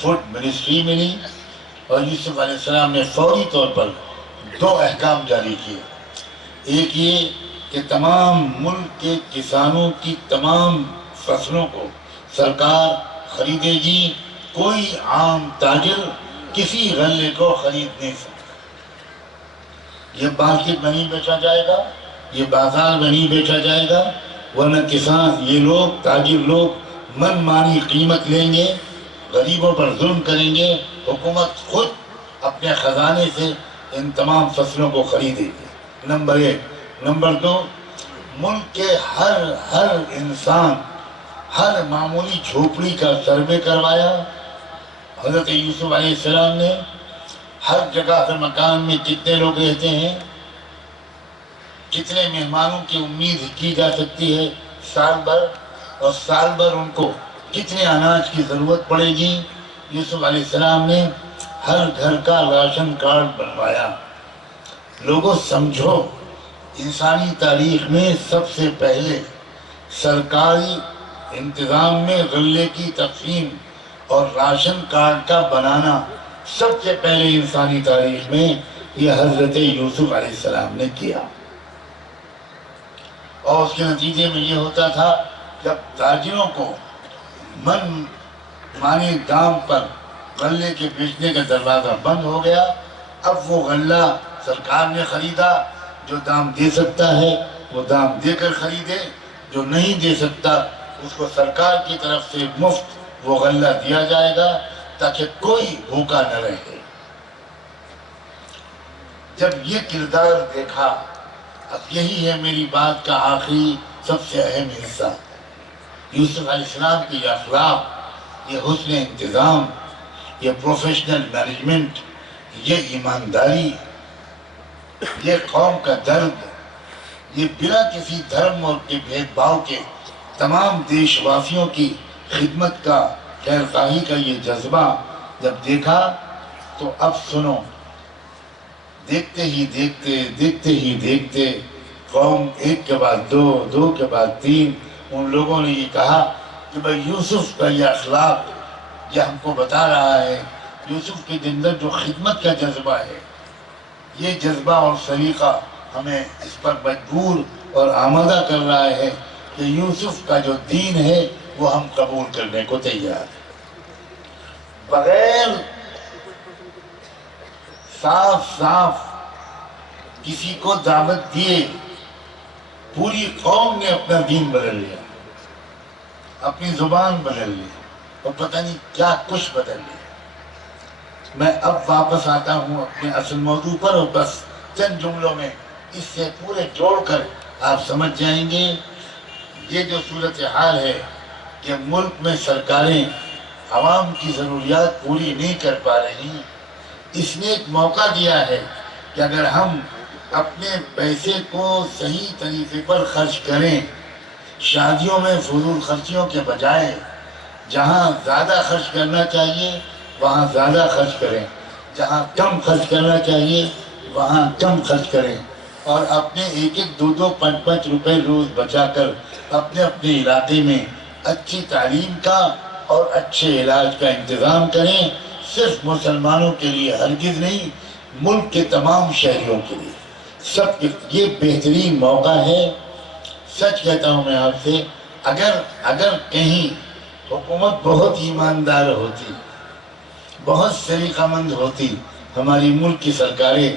فوڈ منسٹری ملی، اور یوسف علیہ السلام نے فوری طور پر 2 احکام جاری کیے۔ ایک یہ کہ تمام ملک کے کسانوں کی تمام فصلوں کو سرکار خریدے گی، کوئی عام تاجر کسی غلے کو خرید نہیں سکتا۔ یہ مارکیٹ میں نہیں بیچا جائے گا، یہ بازار میں نہیں بیچا جائے گا، ورنہ کسان، یہ لوگ، تاجر لوگ من مانی قیمت لیں گے، غریبوں پر ظلم کریں گے، حکومت خود اپنے خزانے سے ان تمام فصلوں کو خریدے گی۔ نمبر 1۔ نمبر 2، ملک کے ہر انسان، ہر معمولی جھوپڑی کا سروے کروایا۔ حضرت یوسف علیہ السلام نے ہر جگہ، ہر مکان میں کتنے لوگ رہتے ہیں، کتنے مہمانوں کی امید کی جا سکتی ہے سال بھر، اور سال بھر ان کو کتنے اناج کی ضرورت پڑے گی۔ یوسف علیہ السلام نے ہر گھر کا راشن کارڈ بنوایا۔ لوگوں سمجھو، انسانی تاریخ میں سب سے پہلے سرکاری انتظام میں غلے کی تقسیم اور راشن کارڈ کا بنانا سب سے پہلے انسانی تاریخ میں یہ حضرت یوسف علیہ السلام نے کیا۔ اور اس کے نتیجے میں یہ ہوتا تھا، جب تاجروں کو من مانی دام پر غلے کے بیچنے کا دروازہ بند ہو گیا، اب وہ غلہ سرکار نے خریدا، جو دام دے سکتا ہے وہ دام دے کر خریدے، جو نہیں دے سکتا اس کو سرکار کی طرف سے مفت وہ غلہ دیا جائے گا، تاکہ کوئی بھوکا نہ رہے۔ جب یہ کردار دیکھا، اب یہی ہے میری بات کا آخری سب سے اہم حصہ، یوسف علیہ السلام کی یہ اخلاق، یہ حسن انتظام، یہ پروفیشنل مینجمنٹ، یہ ایمانداری، یہ قوم کا درد، یہ بلا کسی دھرم اور کے بھید بھاؤ کے تمام دیش واسیوں کی خدمت کا، خیر خواہی کا یہ جذبہ جب دیکھا تو اب سنو، دیکھتے ہی دیکھتے قوم ایک کے بعد 2، 2 کے بعد 3، ان لوگوں نے یہ کہا کہ بھئی یوسف کا یہ اخلاق یہ ہم کو بتا رہا ہے، یوسف کے اندر جو خدمت کا جذبہ ہے، یہ جذبہ اور سلیقہ ہمیں اس پر مجبور اور آمادہ کر رہا ہے کہ یوسف کا جو دین ہے وہ ہم قبول کرنے کو تیار ہیں۔ بغیر صاف کسی کو دعوت دیے پوری قوم نے اپنا دین بدل لیا، اپنی زبان بدل لی، اور پتہ نہیں کیا کچھ بدل لیا۔ میں اب واپس آتا ہوں اپنے اصل موضوع پر، اور بس چند جملوں میں اس سے پورے جوڑ کر آپ سمجھ جائیں گے یہ جو صورتحال ہے کہ ملک میں سرکاریں عوام کی ضروریات پوری نہیں کر پا رہی، اس نے ایک موقع دیا ہے کہ اگر ہم اپنے پیسے کو صحیح طریقے پر خرچ کریں، شادیوں میں فضول خرچیوں کے بجائے جہاں زیادہ خرچ کرنا چاہیے وہاں زیادہ خرچ کریں، جہاں کم خرچ کرنا چاہیے وہاں کم خرچ کریں، اور اپنے 1، 2، 5 روپے روز بچا کر اپنے علاقے میں اچھی تعلیم کا اور اچھے علاج کا انتظام کریں، صرف مسلمانوں کے لیے ہرگز نہیں، ملک کے تمام شہریوں کے لیے سب کے یہ بہترین موقع ہے۔ سچ کہتا ہوں میں آپ سے، اگر کہیں حکومت بہت ایماندار ہوتی، بہت سلیقہ مند ہوتی، ہماری ملک کی سرکاریں،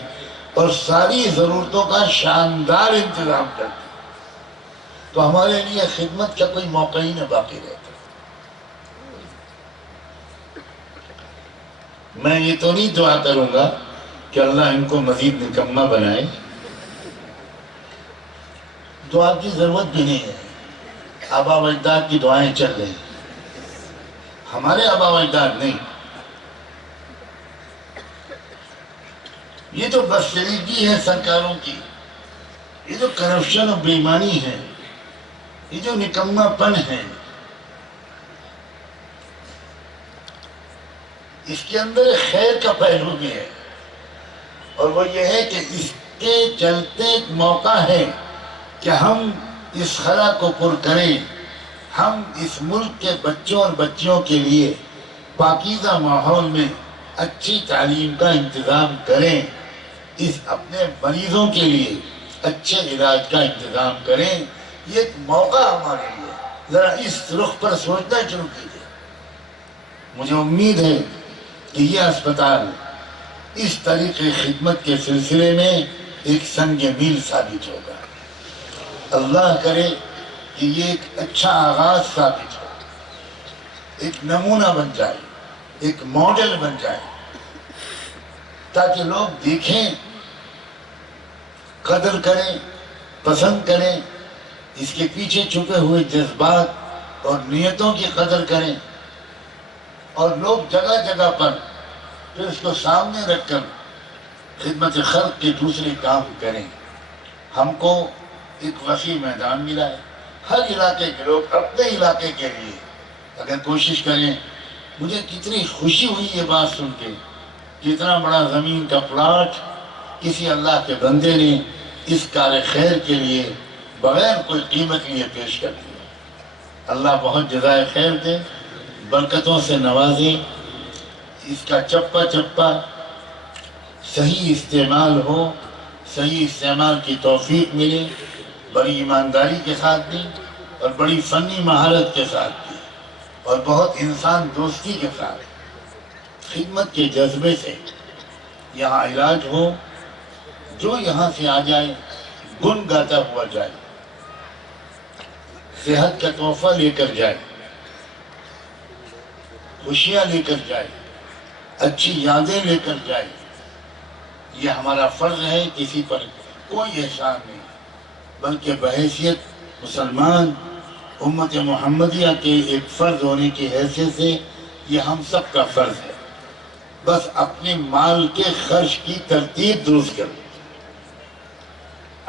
اور ساری ضرورتوں کا شاندار انتظام کرتی، تو ہمارے لیے خدمت کا کوئی موقع ہی نہ باقی رہتا۔ میں یہ تو نہیں دعا کروں گا کہ اللہ ان کو مزید نکمہ بنائے، دعا کی ضرورت بھی نہیں ہے، آبا و اجداد کی دعائیں چل رہی ہیں، ہمارے آبا و اجداد نہیں۔ یہ تو بدسلیقگی ہے سرکاروں کی، یہ جو کرپشن اور بے ایمانی ہے، یہ جو نکما پن ہے اس کے اندر خیر کا پہلو بھی ہے، اور وہ یہ ہے کہ اس کے چلتے ایک موقع ہے کہ ہم اس خلا کو پر کریں، ہم اس ملک کے بچوں اور بچیوں کے لیے پاکیزہ ماحول میں اچھی تعلیم کا انتظام کریں، اس اپنے مریضوں کے لیے اچھے علاج کا انتظام کریں۔ یہ ایک موقع ہمارے لیے، ذرا اس رخ پر سوچنا شروع کیجیے۔ مجھے امید ہے کہ یہ اسپتال اس طریقے خدمت کے سلسلے میں ایک سنگ میل ثابت ہوگا۔ اللہ کرے کہ یہ ایک اچھا آغاز ثابت ہو، ایک نمونہ بن جائے، ایک ماڈل بن جائے، تاکہ لوگ دیکھیں، قدر کریں، پسند کریں، اس کے پیچھے چھپے ہوئے جذبات اور نیتوں کی قدر کریں، اور لوگ جگہ جگہ پر پھر اس کو سامنے رکھ کر خدمت خلق کے دوسرے کام کریں۔ ہم کو ایک وسیع میدان ملا ہے، ہر علاقے کے لوگ اپنے علاقے کے لیے اگر کوشش کریں۔ مجھے کتنی خوشی ہوئی یہ بات سن کے کہ اتنا بڑا زمین کا پلاٹ کسی اللہ کے بندے نے اس کار خیر کے لیے بغیر کوئی قیمت لیے پیش کر دیا۔ اللہ بہت جزائے خیر دے، برکتوں سے نوازے، اس کا چپا چپا صحیح استعمال ہو، صحیح استعمال کی توفیق ملے، بڑی ایمانداری کے ساتھ بھی اور بڑی فنی مہارت کے ساتھ بھی، اور بہت انسان دوستی کے ساتھ خدمت کے جذبے سے یہاں علاج ہو۔ جو یہاں سے آ جائے گن گاتا ہوا جائے، صحت کا تحفہ لے کر جائے، خوشیاں لے کر جائے، اچھی یادیں لے کر جائے۔ یہ ہمارا فرض ہے، کسی پر کوئی احسان نہیں، بلکہ بحیثیت مسلمان امت محمدیہ کے ایک فرض ہونے کی حیثیت سے یہ ہم سب کا فرض ہے۔ بس اپنے مال کے خرچ کی ترتیب درست کریں۔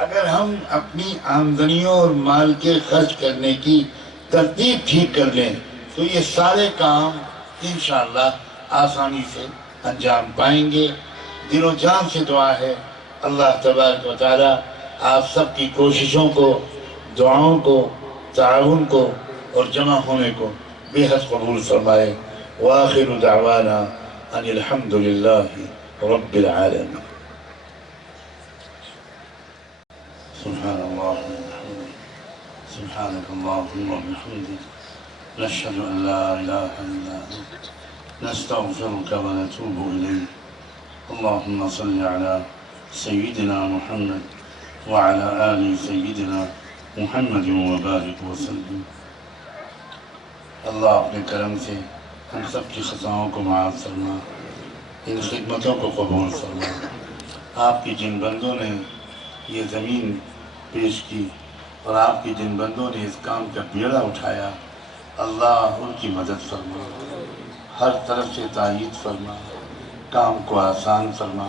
اگر ہم اپنی آمدنیوں اور مال کے خرچ کرنے کی ترتیب ٹھیک کر لیں تو یہ سارے کام انشاءاللہ آسانی سے انجام پائیں گے۔ دل و جان سے دعا ہے اللہ تبارک و تعالی آپ سب کی کوششوں کو، دعاؤں کو، تعاون کو اور جمع ہونے کو بے حد قبول فرمائے۔ وآخر دعوانا ان الحمدللہ رب العالمین۔ سبحان اللہ سبحانک اللہم وبحمدک نشہد ان لا الہ الا انت نستغفرک ونتوب الیک۔ اللہم صل علی سیدنا محمد وعلی آل سیدنا محمد وبارک وسلم۔ اللہ اپنے کرم سے ہم سب کی خطاؤں کو معاف فرما، ان خدمتوں کو قبول فرما۔ آپ کی جن بندوں نے یہ زمین پیش کی اور آپ کی جن بندوں نے اس کام کا بیڑا اٹھایا، اللہ ان کی مدد فرما، ہر طرف سے تائید فرما، کام کو آسان فرما،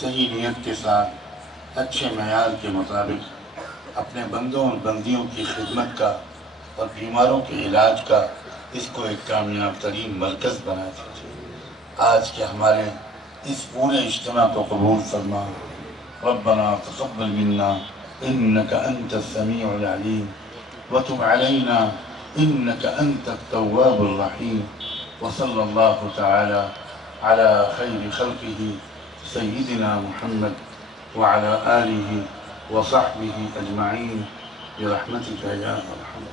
صحیح نیت کے ساتھ اچھے معیار کے مطابق اپنے بندوں اور بندیوں کی خدمت کا اور بیماروں کے علاج کا اس کو ایک کامیاب ترین مرکز بنا دیجیے۔ آج کے ہمارے اس پورے اجتماع کو قبول فرما۔ ربنا تقبل منا انك انت السميع العليم وتب علينا انك انت التواب الرحيم، وصلى الله تعالى على خير خلقه سيدنا محمد وعلى آله وصحبه أجمعين برحمتك يا أرحم